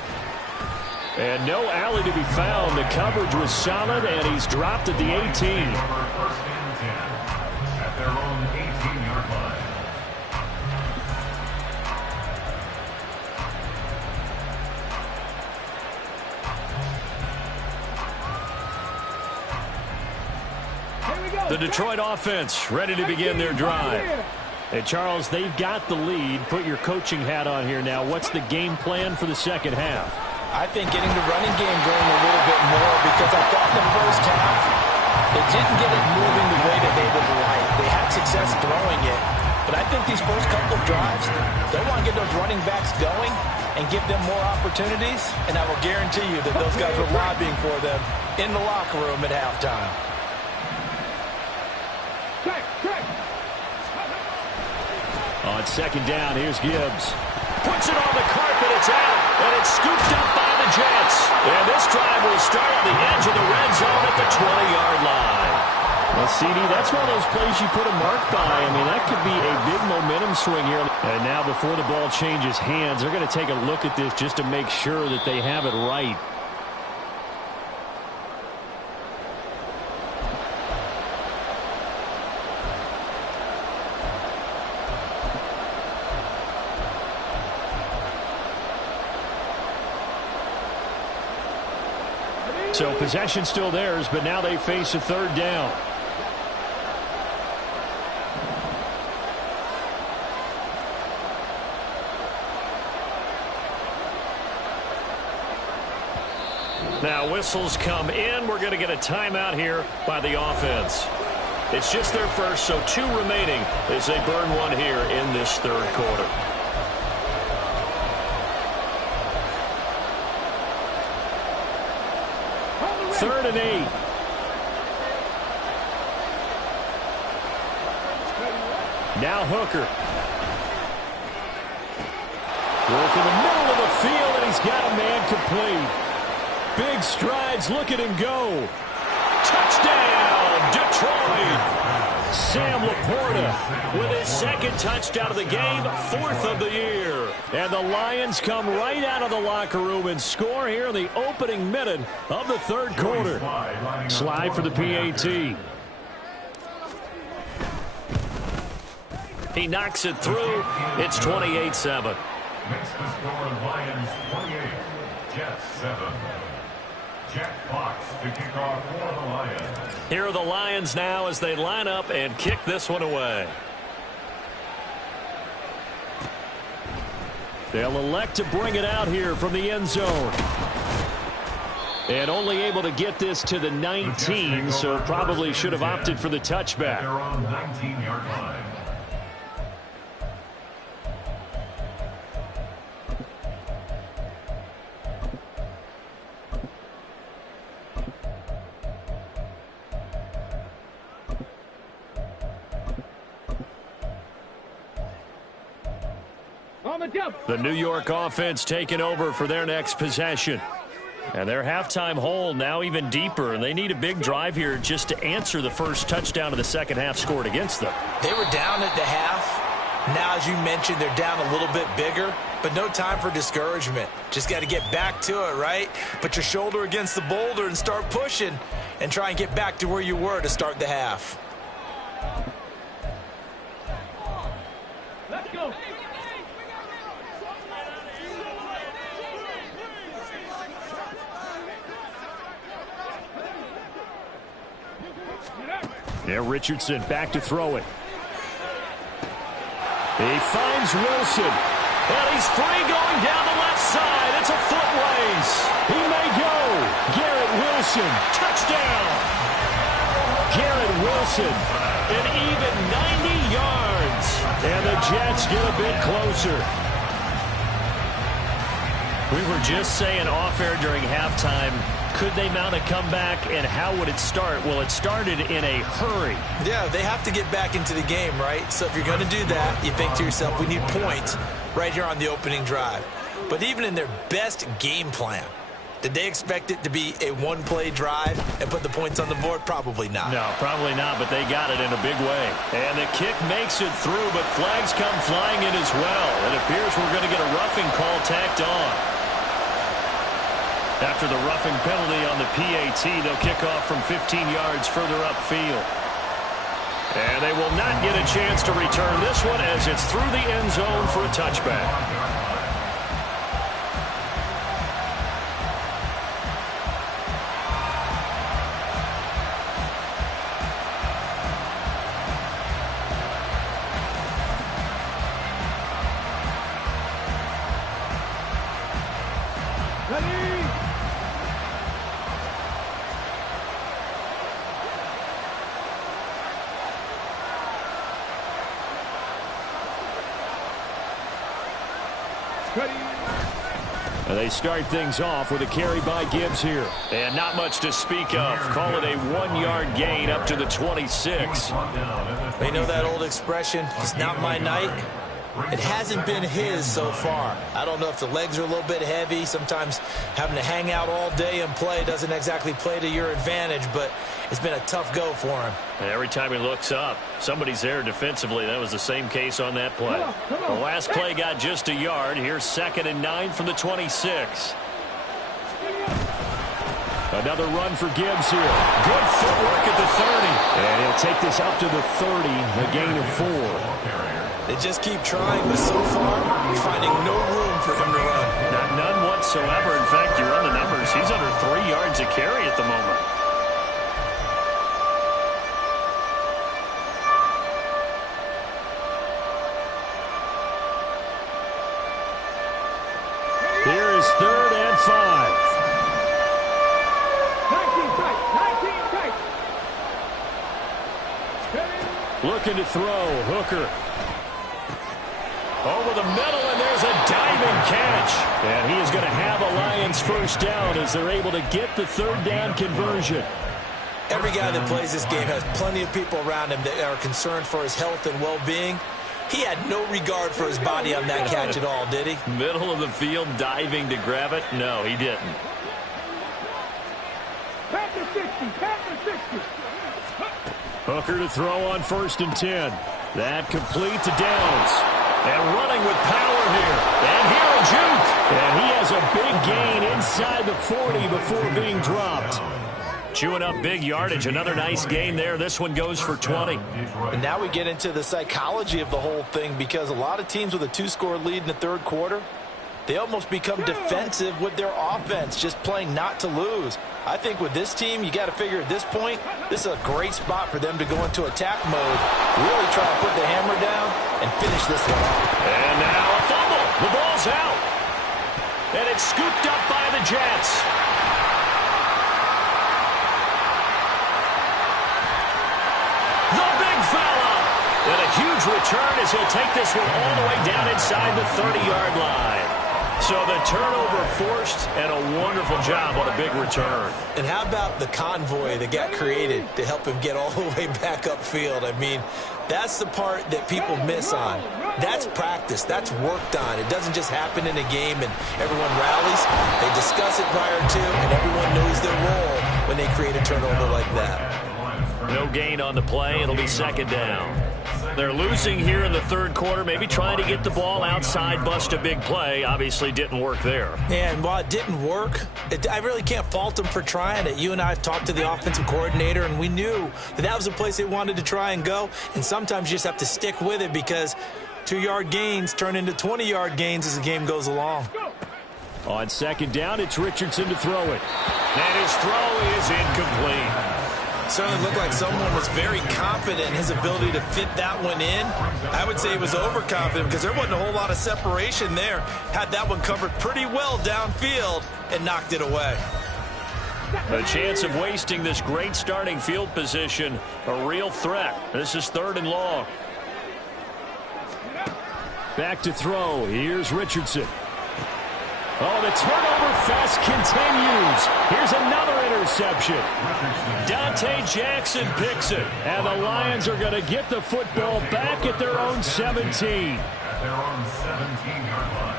And no alley to be found. The coverage was solid, and he's dropped at the 18. First and 10 at their own 18-yard line. The Detroit offense ready to begin their drive. And Charles, they've got the lead. Put your coaching hat on here now. What's the game plan for the second half? I think getting the running game going a little bit more, because I thought in the first half they didn't get it moving the way that they would like. They had success throwing it, but I think these first couple of drives, they want to get those running backs going and give them more opportunities, and I will guarantee you that those guys were lobbying for them in the locker room at halftime. On second down, here's Gibbs. Puts it on the carpet, it's out, and it's scooped up by the Jets. And this drive will start on the edge of the red zone at the 20-yard line. Well, CD, that's one of those plays you put a mark by. I mean, that could be a big momentum swing here. And now before the ball changes hands, they're going to take a look at this just to make sure that they have it right. So possession still theirs, but now they face a third down. Now whistles come in. We're going to get a timeout here by the offense. It's just their first, so 2 remaining as they burn one here in this third quarter. Third and 8. Now Hooker. Work in the middle of the field, and he's got a man complete. Big strides. Look at him go. Touchdown, Detroit. Sam Laporta with his second touchdown of the game, 4th of the year. And the Lions come right out of the locker room and score here in the opening minute of the third quarter. Slide for the PAT. He knocks it through. It's 28-7. Makes the score Lions 28, Jets 7. Jack Fox to kick off for the Lions. Here are the Lions now as they line up and kick this one away. They'll elect to bring it out here from the end zone. And only able to get this to the 19, so probably should have opted for the touchback. They're on 19-yard line. The New York offense taking over for their next possession. And their halftime hole now even deeper, and they need a big drive here just to answer the first touchdown of the second half scored against them. They were down at the half. Now, as you mentioned, they're down a little bit bigger, but no time for discouragement. Just got to get back to it, right? Put your shoulder against the boulder and start pushing and try and get back to where you were to start the half. Yeah, Richardson back to throw it. He finds Wilson. And he's free going down the left side. It's a foot race. He may go. Garrett Wilson, touchdown. Garrett Wilson, an even 90 yards. And the Jets get a bit closer. We were just saying off-air during halftime, could they mount a comeback, and how would it start? Well, it started in a hurry. Yeah, they have to get back into the game, right? So if you're going to do that, you think to yourself, we need points right here on the opening drive. But even in their best game plan, did they expect it to be a one-play drive and put the points on the board? Probably not. No, probably not, but they got it in a big way. And the kick makes it through, but flags come flying in as well. It appears we're going to get a roughing call tacked on. After the roughing penalty on the PAT, they'll kick off from 15 yards further upfield. And they will not get a chance to return this one as it's through the end zone for a touchback. They start things off with a carry by Gibbs here. And not much to speak of. Call it a 1-yard gain up to the 26. You know that old expression, it's not my night? It hasn't been his so far. I don't know if the legs are a little bit heavy. Sometimes having to hang out all day and play doesn't exactly play to your advantage, but it's been a tough go for him. And every time he looks up, somebody's there defensively. That was the same case on that play. The last play got just a yard. Here's 2nd and 9 from the 26. Another run for Gibbs here. Good footwork at the 30. And he'll take this up to the 30, a gain of 4. They just keep trying, but so far, finding no room for him to run. None whatsoever. In fact, you run the numbers. He's under 3 yards a carry at the moment. Here is 3rd and 5. 19 tight. Looking to throw. Hooker. Over the middle, and there's a diving catch. And he is going to have a Lions first down as they're able to get the 3rd down conversion. Every guy that plays this game has plenty of people around him that are concerned for his health and well-being. He had no regard for his body on that catch at all, did he? Middle of the field, diving to grab it? No, he didn't. Panther 60. Hooker to throw on 1st and 10. That complete to Downs. And running with power here. And here a juke. And he has a big gain inside the 40 before being dropped. Chewing up big yardage. Another nice gain there. This one goes for 20. And now we get into the psychology of the whole thing, because a lot of teams with a 2-score lead in the 3rd quarter, they almost become defensive with their offense, just playing not to lose. I think with this team, you got to figure at this point, this is a great spot for them to go into attack mode, really try to put the hammer down and finish this one off. And now a fumble. The ball's out. And it's scooped up by the Jets. The big fella. And a huge return as he'll take this one all the way down inside the 30-yard line. So the turnover forced, and a wonderful job on a big return. And how about the convoy that got created to help him get all the way back upfield? I mean, that's the part that people miss on. That's practice. That's worked on. It doesn't just happen in a game and everyone rallies. They discuss it prior to, and everyone knows their role when they create a turnover like that. No gain on the play. It'll be 2nd down. They're losing here in the third quarter, maybe trying to get the ball outside, bust a big play. Obviously didn't work there. Yeah, and while it didn't work, I really can't fault them for trying it. You and I have talked to the offensive coordinator, and we knew that was a place they wanted to try and go. And sometimes you just have to stick with it because 2-yard gains turn into 20-yard gains as the game goes along. On second down, it's Richardson to throw it. And his throw is incomplete. Certainly looked like someone was very confident in his ability to fit that one in. I would say he was overconfident because there wasn't a whole lot of separation there. Had that one covered pretty well downfield and knocked it away. A chance of wasting this great starting field position, a real threat. This is 3rd and long. Back to throw. Here's Richardson. Oh, the turnover fest continues. Here's another interception. Dante Jackson picks it. And the Lions are going to get the football back at their own 17. At their own 17-yard line.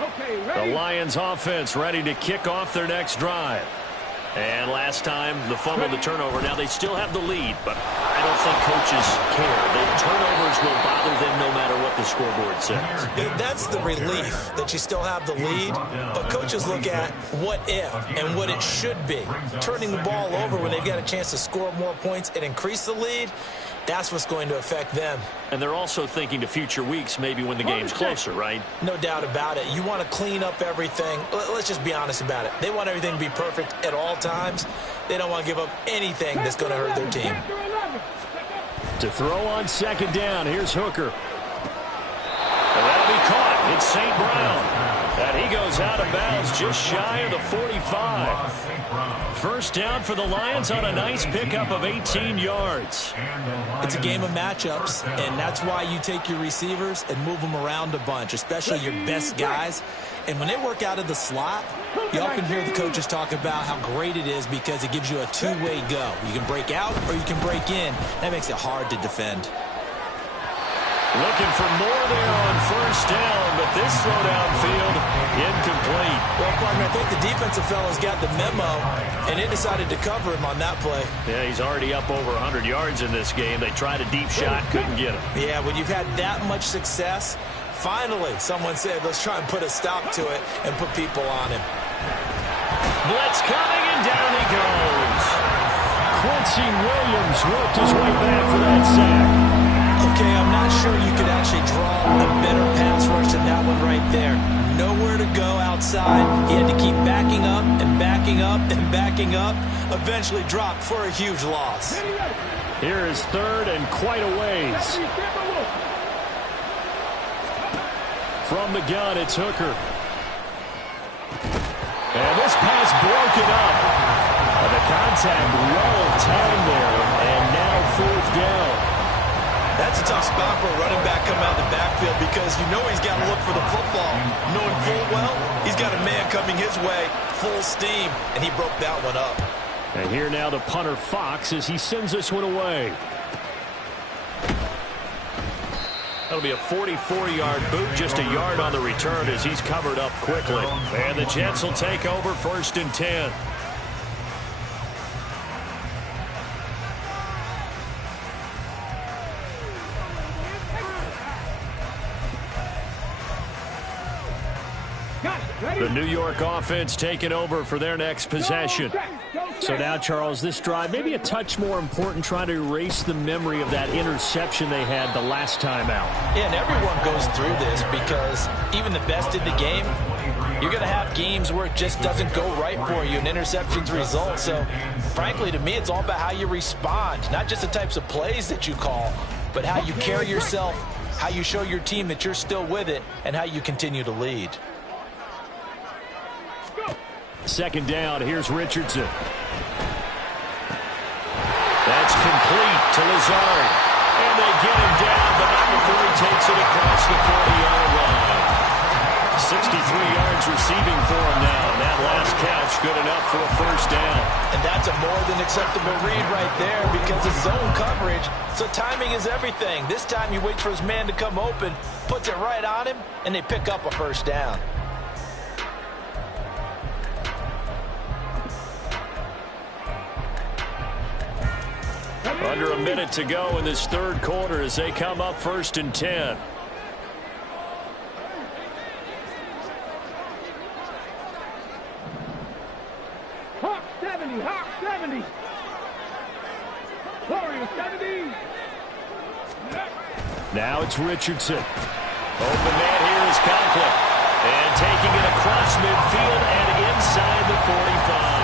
Okay, ready? The Lions offense ready to kick off their next drive. And last time, the fumble, the turnover. Now they still have the lead, but I don't think coaches care. The turnovers will bother them no matter what the scoreboard says. That's the relief that you still have the lead, but coaches look at what if and what it should be. Turning the ball over when they've got a chance to score more points and increase the lead, that's what's going to affect them. And they're also thinking to future weeks, maybe when the game's closer, right? No doubt about it. You want to clean up everything. Let's just be honest about it. They want everything to be perfect at all times. They don't want to give up anything that's going to hurt their team. To throw on second down, here's Hooker. And that'll be caught. It's St. Brown. And he goes out of bounds just shy of the 45. First down for the Lions on a nice pickup of 18 yards. It's a game of matchups, and that's why you take your receivers and move them around a bunch, especially your best guys. And when they work out of the slot, you often hear the coaches talk about how great it is because it gives you a two-way go. You can break out or you can break in. That makes it hard to defend. Looking for more there on first down, but this throw downfield, incomplete. Well, partner, I think the defensive fellas got the memo, and they decided to cover him on that play. Yeah, he's already up over 100 yards in this game. They tried a deep shot, couldn't get him. Yeah, when you've had that much success, finally someone said, let's try and put a stop to it and put people on him. Blitz coming, and down he goes. Quincy Williams worked his way back for that sack. Okay, I'm not sure you could actually draw a better pass rush than that one right there. Nowhere to go outside. He had to keep backing up and backing up and backing up. Eventually dropped for a huge loss. Here is 3rd and quite a ways. From the gun, it's Hooker. And this pass broken up. And the contact well timed there. And now 4th down. That's a tough spot for a running back coming out of the backfield because you know he's got to look for the football. Knowing full well, he's got a man coming his way, full steam, and he broke that one up. And here now the punter Fox as he sends this one away. That'll be a 44-yard boot, just a yard on the return as he's covered up quickly. And the Jets will take over 1st and 10. The New York offense taking over for their next possession. So now, Charles, this drive maybe a touch more important, trying to erase the memory of that interception they had the last time out. Yeah, and everyone goes through this because even the best in the game, you're going to have games where it just doesn't go right for you and interceptions result. So, frankly, to me, it's all about how you respond, not just the types of plays that you call, but how you carry yourself, how you show your team that you're still with it, and how you continue to lead. Second down, here's Richardson. That's complete to Lazard. And they get him down, but not before he takes it across the 40-yard line. 63 yards receiving for him now. And that last catch good enough for a first down. And that's a more than acceptable read right there because it's zone coverage, so timing is everything. This time he waits for his man to come open, puts it right on him, and they pick up a first down. Under a minute to go in this third quarter as they come up 1st and 10. Hawk 70, Hawk 70. Warrior 70. Now it's Richardson. Open man here is Conklin. And taking it across midfield and inside the 45.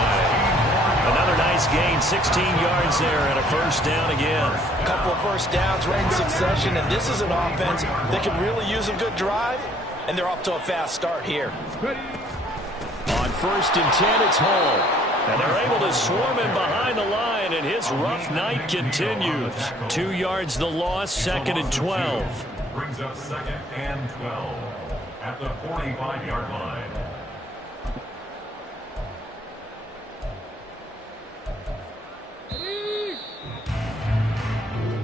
Another nice gain, 16 yards there and a first down again. A couple of first downs right in succession, and this is an offense that can really use a good drive, and they're off to a fast start here. On 1st and 10, it's Hall. And they're able to swarm him behind the line, and his rough night continues. 2 yards the loss, 2nd and 12. Brings up 2nd and 12 at the 45-yard line.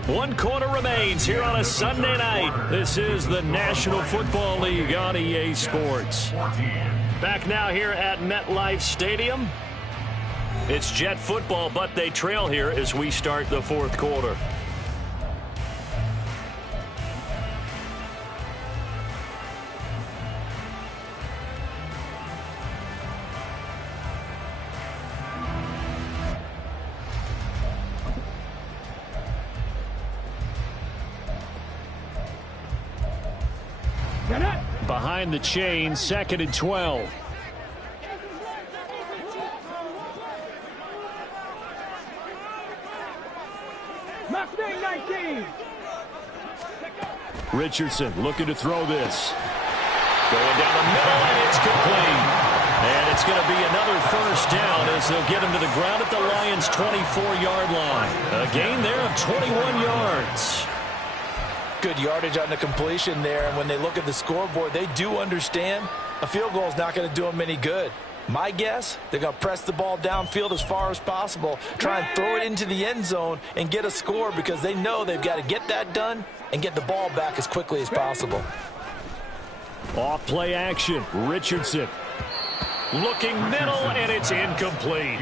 One quarter remains here on a Sunday night. This is the National Football League on EA Sports. Back now here at MetLife Stadium. It's Jet football, but they trail here as we start the fourth quarter. Behind the chain, 2nd and 12. Mustang 19. Richardson looking to throw this. Going down the middle, and it's complete. And it's going to be another first down as they'll get him to the ground at the Lions' 24-yard line. A gain there of 21 yards. Good yardage on the completion there, and when they look at the scoreboard, they do understand a field goal is not going to do them any good. My guess, they're going to press the ball downfield as far as possible, try and throw it into the end zone and get a score because they know they've got to get that done and get the ball back as quickly as possible. Off play action, Richardson. Looking middle, and it's incomplete.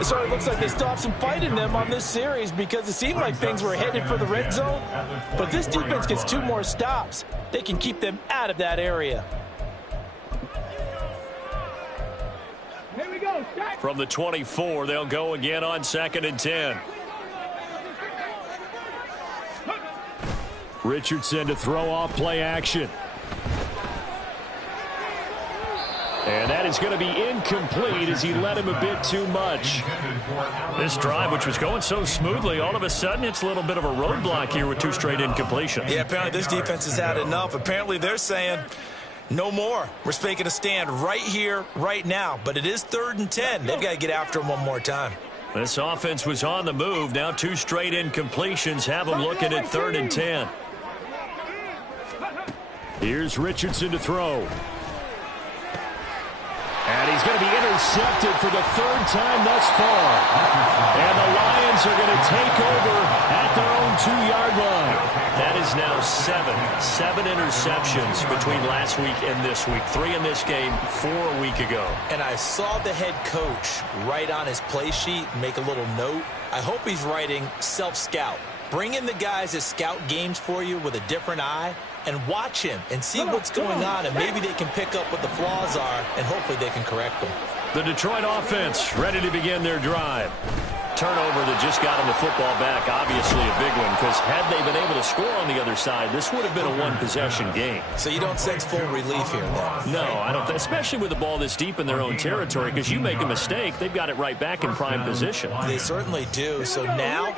It sort of looks like they still have some fight in them on this series because it seemed like things were headed for the red zone. But this defense gets 2 more stops. They can keep them out of that area. Here we go. Start. From the 24, they'll go again on 2nd and 10. Richardson to throw off play action. And that is going to be incomplete as he led him a bit too much. This drive, which was going so smoothly, all of a sudden it's a little bit of a roadblock here with 2 straight incompletions. Yeah, apparently this defense has had enough. Apparently they're saying no more. We're making a stand right here, right now. But it is 3rd and 10. They've got to get after him one more time. This offense was on the move. Now 2 straight incompletions have them looking at 3rd and 10. Here's Richardson to throw. And he's going to be intercepted for the 3rd time thus far. And the Lions are going to take over at their own 2-yard line. That is now 7 interceptions between last week and this week. 3 in this game, 4 a week ago. And I saw the head coach write on his play sheet, make a little note. I hope he's writing self-scout. Bring in the guys that scout games for you with a different eye and watch him and see what's going on, and maybe they can pick up what the flaws are, and hopefully they can correct them. The Detroit offense ready to begin their drive. Turnover that just got them the football back, obviously a big one, because had they been able to score on the other side, this would have been a 1-possession game. So you don't sense full relief here, then? No, I don't, especially with the ball this deep in their own territory, because you make a mistake, they've got it right back in prime position. They certainly do. So now,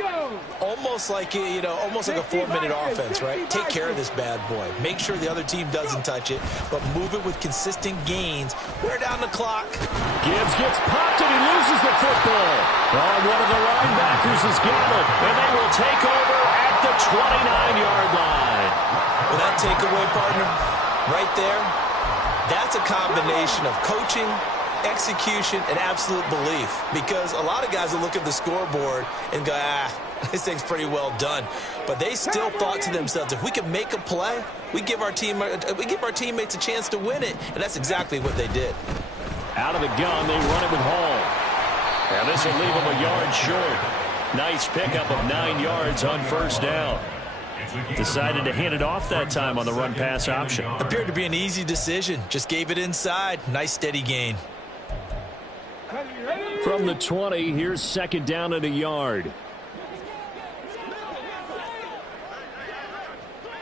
almost like almost like a 4-minute offense, right? Take care of this bad boy. Make sure the other team doesn't touch it, but move it with consistent gains. We're down the clock. Gibbs gets popped and he loses the football. One of the linebackers has got it, and they will take over at the 29-yard line. Well, that takeaway, partner, right there, that's a combination of coaching, execution, and absolute belief. Because a lot of guys will look at the scoreboard and go, this thing's pretty well done. But they still thought to themselves, if we can make a play, we give our teammates a chance to win it. And that's exactly what they did. Out of the gun, they run it with Hall. And this will leave them a yard short. Nice pickup of 9 yards on first down. Decided to hand it off that time on the run-pass option. Appeared to be an easy decision. Just gave it inside. Nice steady gain. From the 20, here's second down and a yard.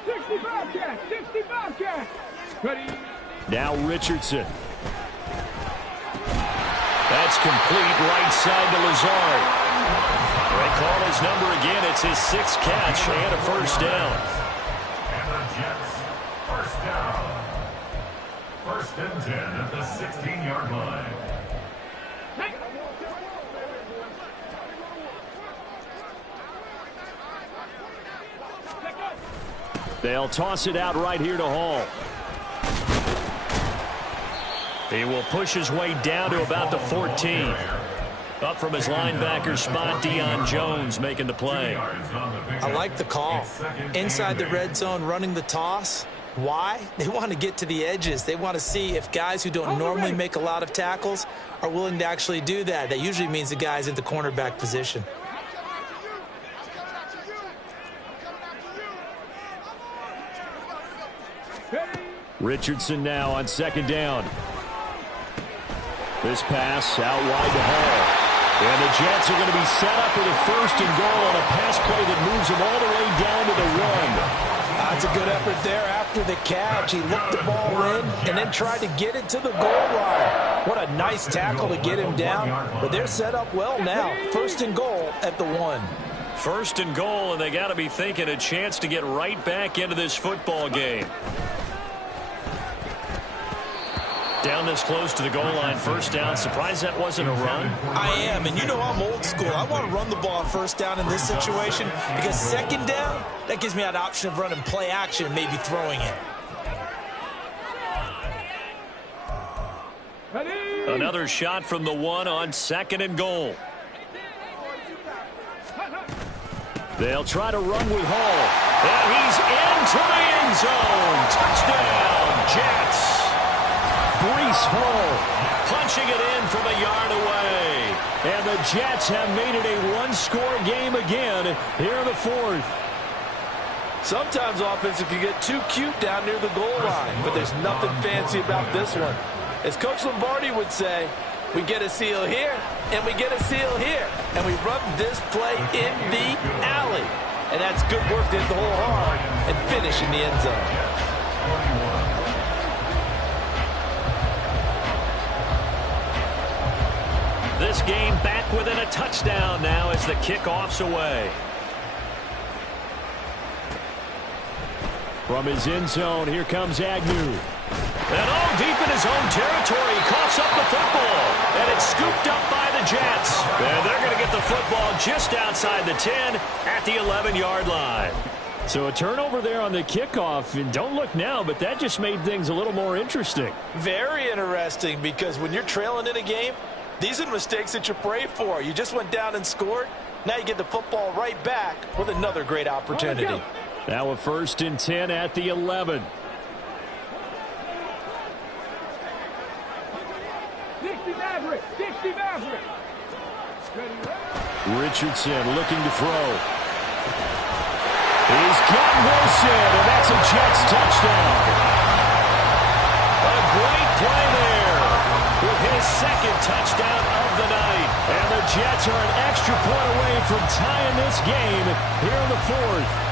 65 catch, 65 catch. Ready. Now Richardson. That's complete right side to Lazard. They call his number again. It's his 6th catch and a first down. And the Jets, first down. First and 10 at the 16-yard line. They'll toss it out right here to Hall. He will push his way down to about the 14. Up from his linebacker spot, Deion Jones making the play. I like the call. Inside the red zone, running the toss. Why? They want to get to the edges. They want to see if guys who don't normally make a lot of tackles are willing to actually do that. That usually means the guy's in the cornerback position. Richardson now on second down. This pass out wide to Hall. And the Jets are going to be set up with a first and goal on a pass play that moves them all the way down to the 1. That's a good effort there after the catch. He looked the ball in and then tried to get it to the goal line. What a nice tackle to get him down. But they're set up well now. First and goal at the 1. First and goal, and they got to be thinking a chance to get right back into this football game. Down this close to the goal line, first down. Surprised that wasn't a run? I am, and you know I'm old school. I want to run the ball on first down in this situation because second down, that gives me that option of running play action and maybe throwing it. Another shot from the 1 on second and goal. They'll try to run with Hall. And he's into the end zone. Touchdown, Jets. Breece Hall punching it in from a yard away. And the Jets have made it a one-score game again here in the 4th. Sometimes offenses can get too cute down near the goal line, but there's nothing fancy about this one. As Coach Lombardi would say, we get a seal here, and we get a seal here, and we run this play in the alley. And that's good work to hit the hole hard and finish in the end zone. This game back within a touchdown now as the kickoff's away. From his end zone, here comes Agnew. And all deep in his own territory, he coughs up the football. And it's scooped up by the Jets. And they're going to get the football just outside the 10 at the 11-yard line. So a turnover there on the kickoff. And don't look now, but that just made things a little more interesting. Very interesting, because when you're trailing in a game, these are the mistakes that you pray for. You just went down and scored. Now you get the football right back with another great opportunity. Now a first and 10 at the 11. 60 Maverick, 60 Maverick. Richardson looking to throw. He's got Wilson, and that's a Jets touchdown. A great play there with his second touchdown of the night. And the Jets are an extra point away from tying this game here in the 4th.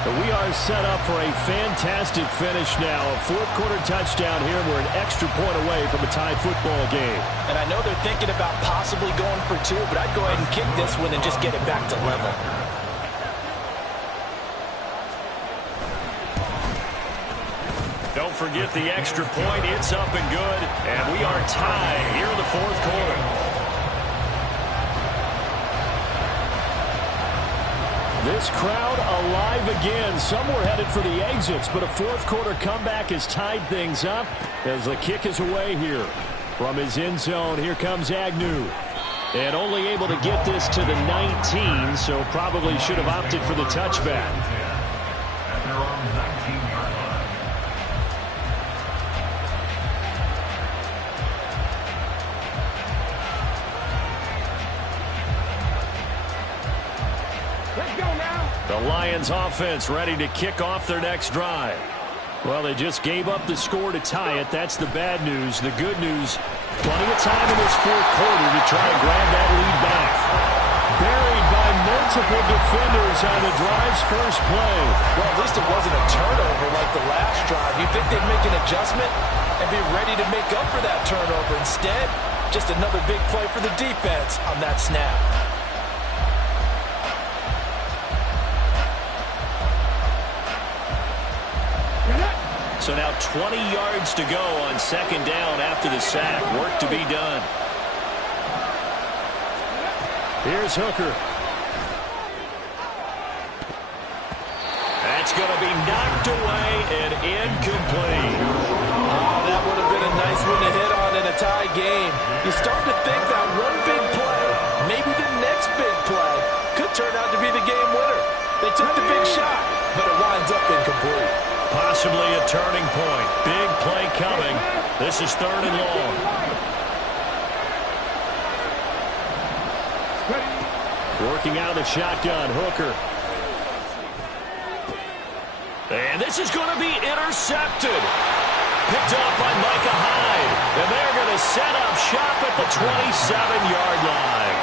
We are set up for a fantastic finish now. A fourth-quarter touchdown here. We're an extra point away from a tie football game. And I know they're thinking about possibly going for 2, but I'd go ahead and kick this one and just get it back to level. Don't forget the extra point. It's up and good. And we are tied here in the fourth quarter. This crowd alive again. Some were headed for the exits, but a fourth-quarter comeback has tied things up as the kick is away here. From his end zone, here comes Agnew. And only able to get this to the 19, so probably should have opted for the touchback. At their own 19-yard line. The Lions offense ready to kick off their next drive. Well, they just gave up the score to tie it. That's the bad news. The good news, plenty of time in this fourth quarter to try and grab that lead back. Buried by multiple defenders on the drive's first play. Well, at least it wasn't a turnover like the last drive. You'd think they'd make an adjustment and be ready to make up for that turnover. Instead, just another big play for the defense on that snap. So now 20 yards to go on second down after the sack. Work to be done. Here's Hooker. That's going to be knocked away and incomplete. Oh, that would have been a nice one to hit on in a tie game. You start to think that one big play, maybe the next big play, could turn out to be the game winner. They took the big shot, but it winds up incomplete. Possibly a turning point. Big play coming. This is 3rd and long. Working out of the shotgun, Hooker. And this is going to be intercepted. Picked off by Micah Hyde. And they're going to set up shop at the 27-yard line.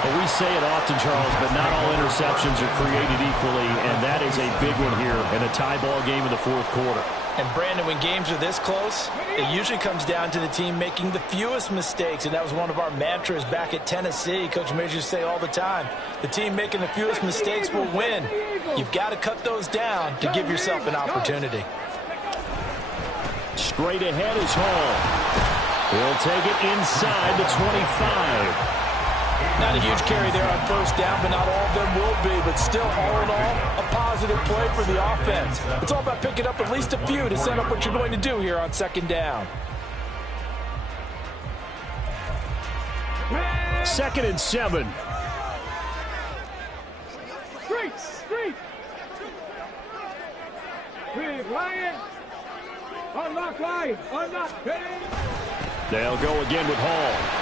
Well, we say it often, Charles, but not all interceptions are created equally, and that is a big one here in a tie ball game in the fourth quarter. And, Brandon, when games are this close, it usually comes down to the team making the fewest mistakes, and that was one of our mantras back at Tennessee. Coach Major used to say all the time, the team making the fewest mistakes will win. You've got to cut those down to give yourself an opportunity. Straight ahead is Hall. He'll take it inside the 25. Not a huge carry there on first down, but not all of them will be. But still, all in all, a positive play for the offense. It's all about picking up at least a few to set up what you're going to do here on second down. 2nd and 7. Street. Lion. Unlock line. Unlock. They'll go again with Hall.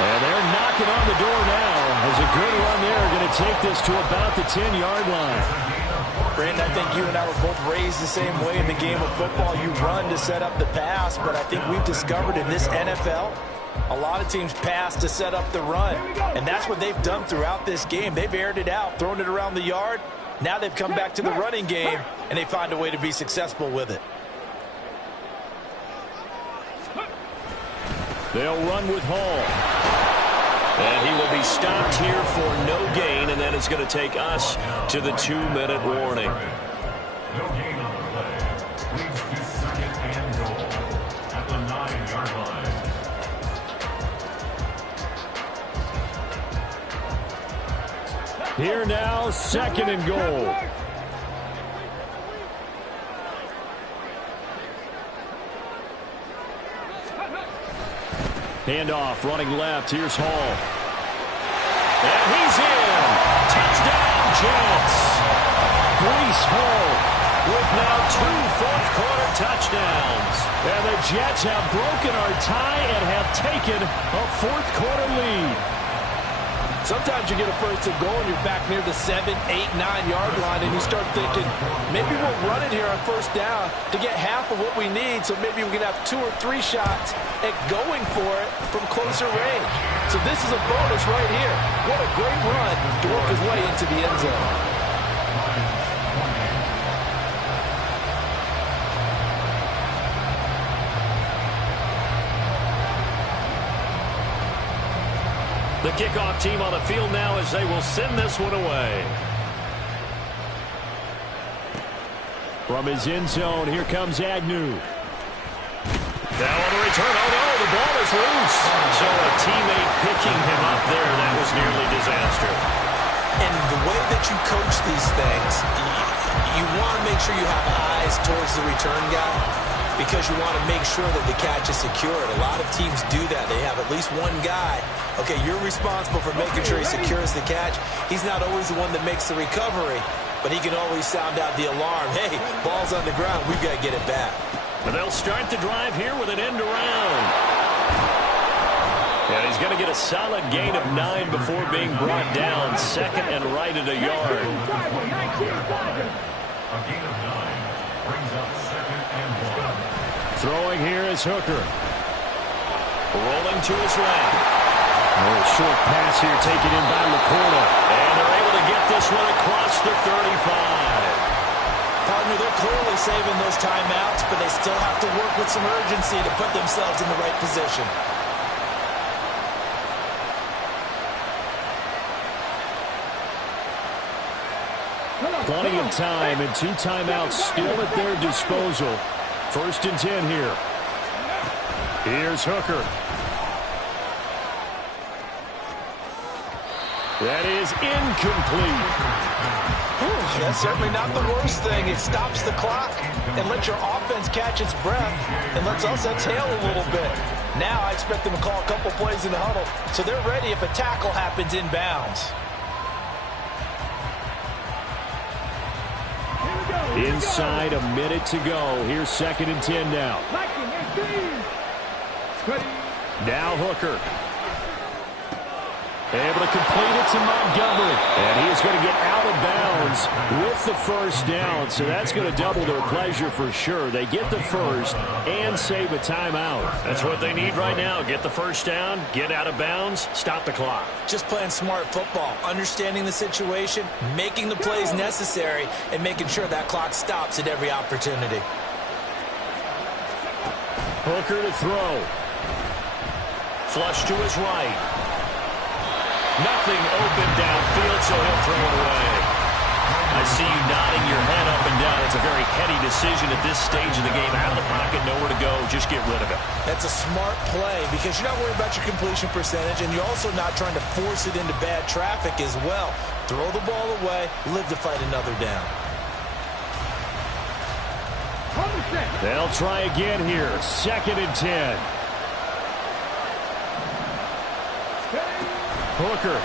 And they're knocking on the door now. There's a good run there. Going to take this to about the 10-yard line. Brandon, I think you and I were both raised the same way in the game of football. You run to set up the pass, but I think we've discovered in this NFL, a lot of teams pass to set up the run. And that's what they've done throughout this game. They've aired it out, thrown it around the yard. Now they've come back to the running game, and they find a way to be successful with it. They'll run with Hall. And he will be stopped here for no gain, and then it's going to take us to the 2-minute warning. No gain on the play. Leads to 2nd and goal at the 9-yard line. Here now, 2nd and goal. Handoff, running left. Here's Hall. And he's in. Touchdown, Jets. Breece Hall with now 2 fourth-quarter touchdowns. And the Jets have broken our tie and have taken a fourth-quarter lead. Sometimes you get a first and goal and you're back near the 7, 8, 9-yard line, and you start thinking, maybe we'll run it here on first down to get half of what we need, so maybe we can have 2 or 3 shots at going for it from closer range. So this is a bonus right here. What a great run to work his way into the end zone. The kickoff team on the field now as they will send this one away. From his end zone, here comes Agnew. Now on the return, oh no, the ball is loose. So a teammate picking him up there, that was nearly disaster. And the way that you coach these things, you want to make sure you have eyes towards the return guy, because you want to make sure that the catch is secured. A lot of teams do that. They have at least one guy. Okay, you're responsible for making sure he secures the catch. He's not always the one that makes the recovery, but he can always sound out the alarm. Hey, ball's on the ground. We've got to get it back. But they'll start the drive here with an end around. And he's going to get a solid gain of 9 before being brought down. Second and right at a yard. A gain of 9 brings up second and 1. Throwing here is Hooker. Rolling to his left. A little short pass here taken in by Laporta. And they're able to get this one across the 35. Partner, they're clearly saving those timeouts, but they still have to work with some urgency to put themselves in the right position. Plenty of time and 2 timeouts still at their disposal. 1st and 10 here. Here's Hooker. That is incomplete. That's certainly not the worst thing. It stops the clock and lets your offense catch its breath and lets us exhale a little bit. Now I expect them to call a couple plays in the huddle so they're ready if a tackle happens inbounds. Inside a minute to go. Here's 2nd and 10 now. Now Hooker. Able to complete it to Montgomery. And he is going to get out of bounds with the 1st down. So that's going to double their pleasure for sure. They get the 1st and save a timeout. That's what they need right now. Get the 1st down, get out of bounds, stop the clock. Just playing smart football, understanding the situation, making the plays necessary, and making sure that clock stops at every opportunity. Hooker to throw. Flush to his right. Nothing open downfield, so he'll throw it away. I see you nodding your head up and down. It's a very heady decision at this stage of the game. Out of the pocket, nowhere to go. Just get rid of it. That's a smart play because you're not worried about your completion percentage, and you're also not trying to force it into bad traffic as well. Throw the ball away, live to fight another down. They'll try again here. 2nd and 10. Hooker. Oh,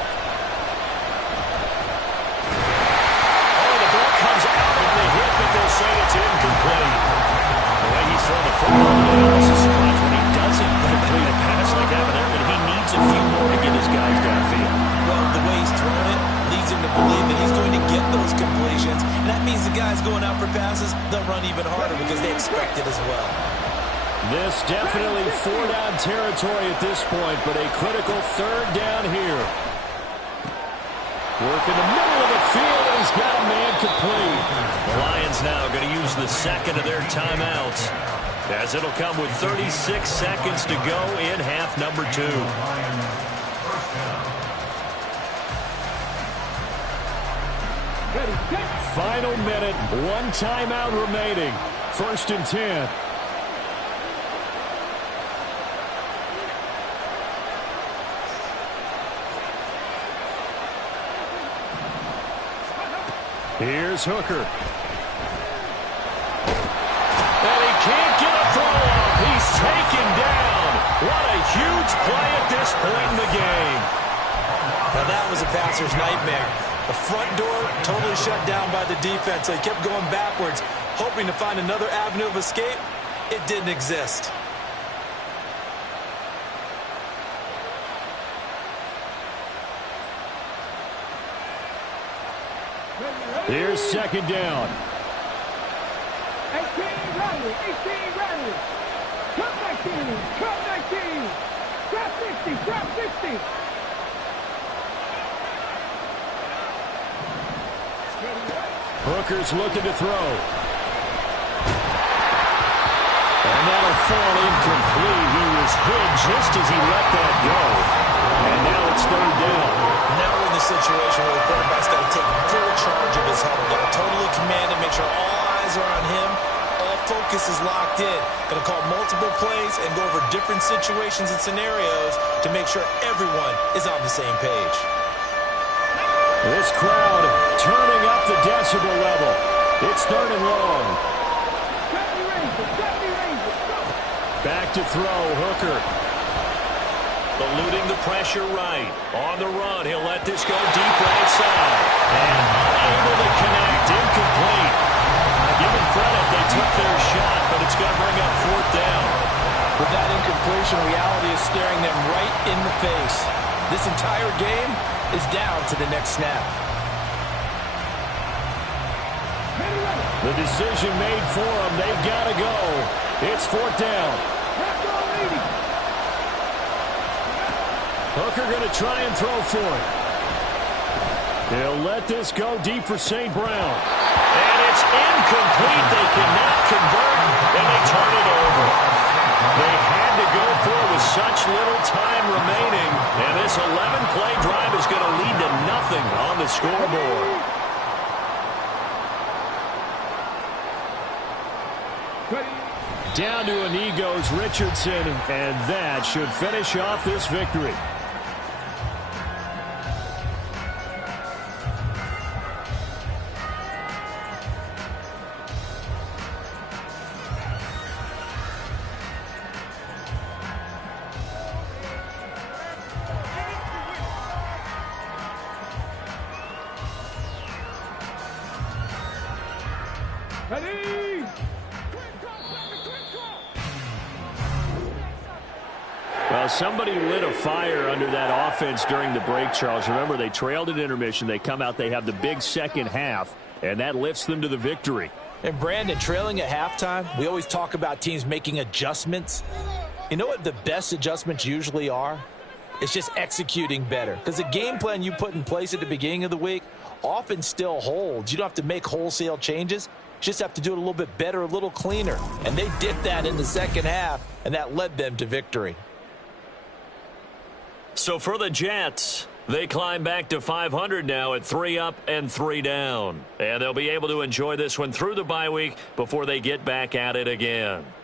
the ball comes out of the hip, but they'll say it's incomplete. The way he's thrown the football, I was surprised when he doesn't complete a pass like that, but he needs a few more to get his guys downfield. Well, the way he's thrown it leads him to believe that he's going to get those completions, and that means the guys going out for passes, they'll run even harder because they expect it as well. This definitely 4-down territory at this point, but a critical 3rd down here. Work in the middle of the field, and he's got a man complete. The Lions now going to use the 2nd of their timeouts, as it'll come with 36 seconds to go in half number 2. Final minute, 1 timeout remaining. 1st and 10. Here's Hooker. And he can't get a throw off. He's taken down. What a huge play at this point in the game. Now that was a passer's nightmare. The front door totally shut down by the defense. They kept going backwards, hoping to find another avenue of escape. It didn't exist. Here's 2nd down. 18 Riley. Drop 19. Drop 60. Hooker's looking to throw. And that'll fall incomplete. He was hit just as he let that go. And now it's 3rd down. Now we're in the situation where the quarterback's got to take full charge of his huddle. Got to totally command it, make sure all eyes are on him. All focus is locked in. Going to call multiple plays and go over different situations and scenarios to make sure everyone is on the same page. This crowd turning up the decibel level. It's 3rd and long. Back to throw, Hooker. Eluding the pressure right. On the run, he'll let this go deep right side. And unable to connect, incomplete. Give him credit, they took their shot, but it's going to bring up 4th down. With that incompletion, reality is staring them right in the face. This entire game is down to the next snap. The decision made for them. They've got to go. It's 4th down. Hooker going to try and throw for it. They'll let this go deep for St. Brown. And it's incomplete. They cannot convert, and they turn it over. They had to go for it with such little time remaining, and this 11-play drive is going to lead to nothing on the scoreboard. Down to a knee goes Richardson, and that should finish off this victory. Well, somebody lit a fire under that offense during the break, Charles. Remember, they trailed at intermission. They come out, they have the big second half, and that lifts them to the victory. And Brandon, trailing at halftime, we always talk about teams making adjustments. You know what the best adjustments usually are? It's just executing better. Because the game plan you put in place at the beginning of the week often still holds. You don't have to make wholesale changes. You just have to do it a little bit better, a little cleaner. And they did that in the second half, and that led them to victory. So for the Jets, they climb back to 500 now at 3 up and 3 down. And they'll be able to enjoy this one through the bye week before they get back at it again.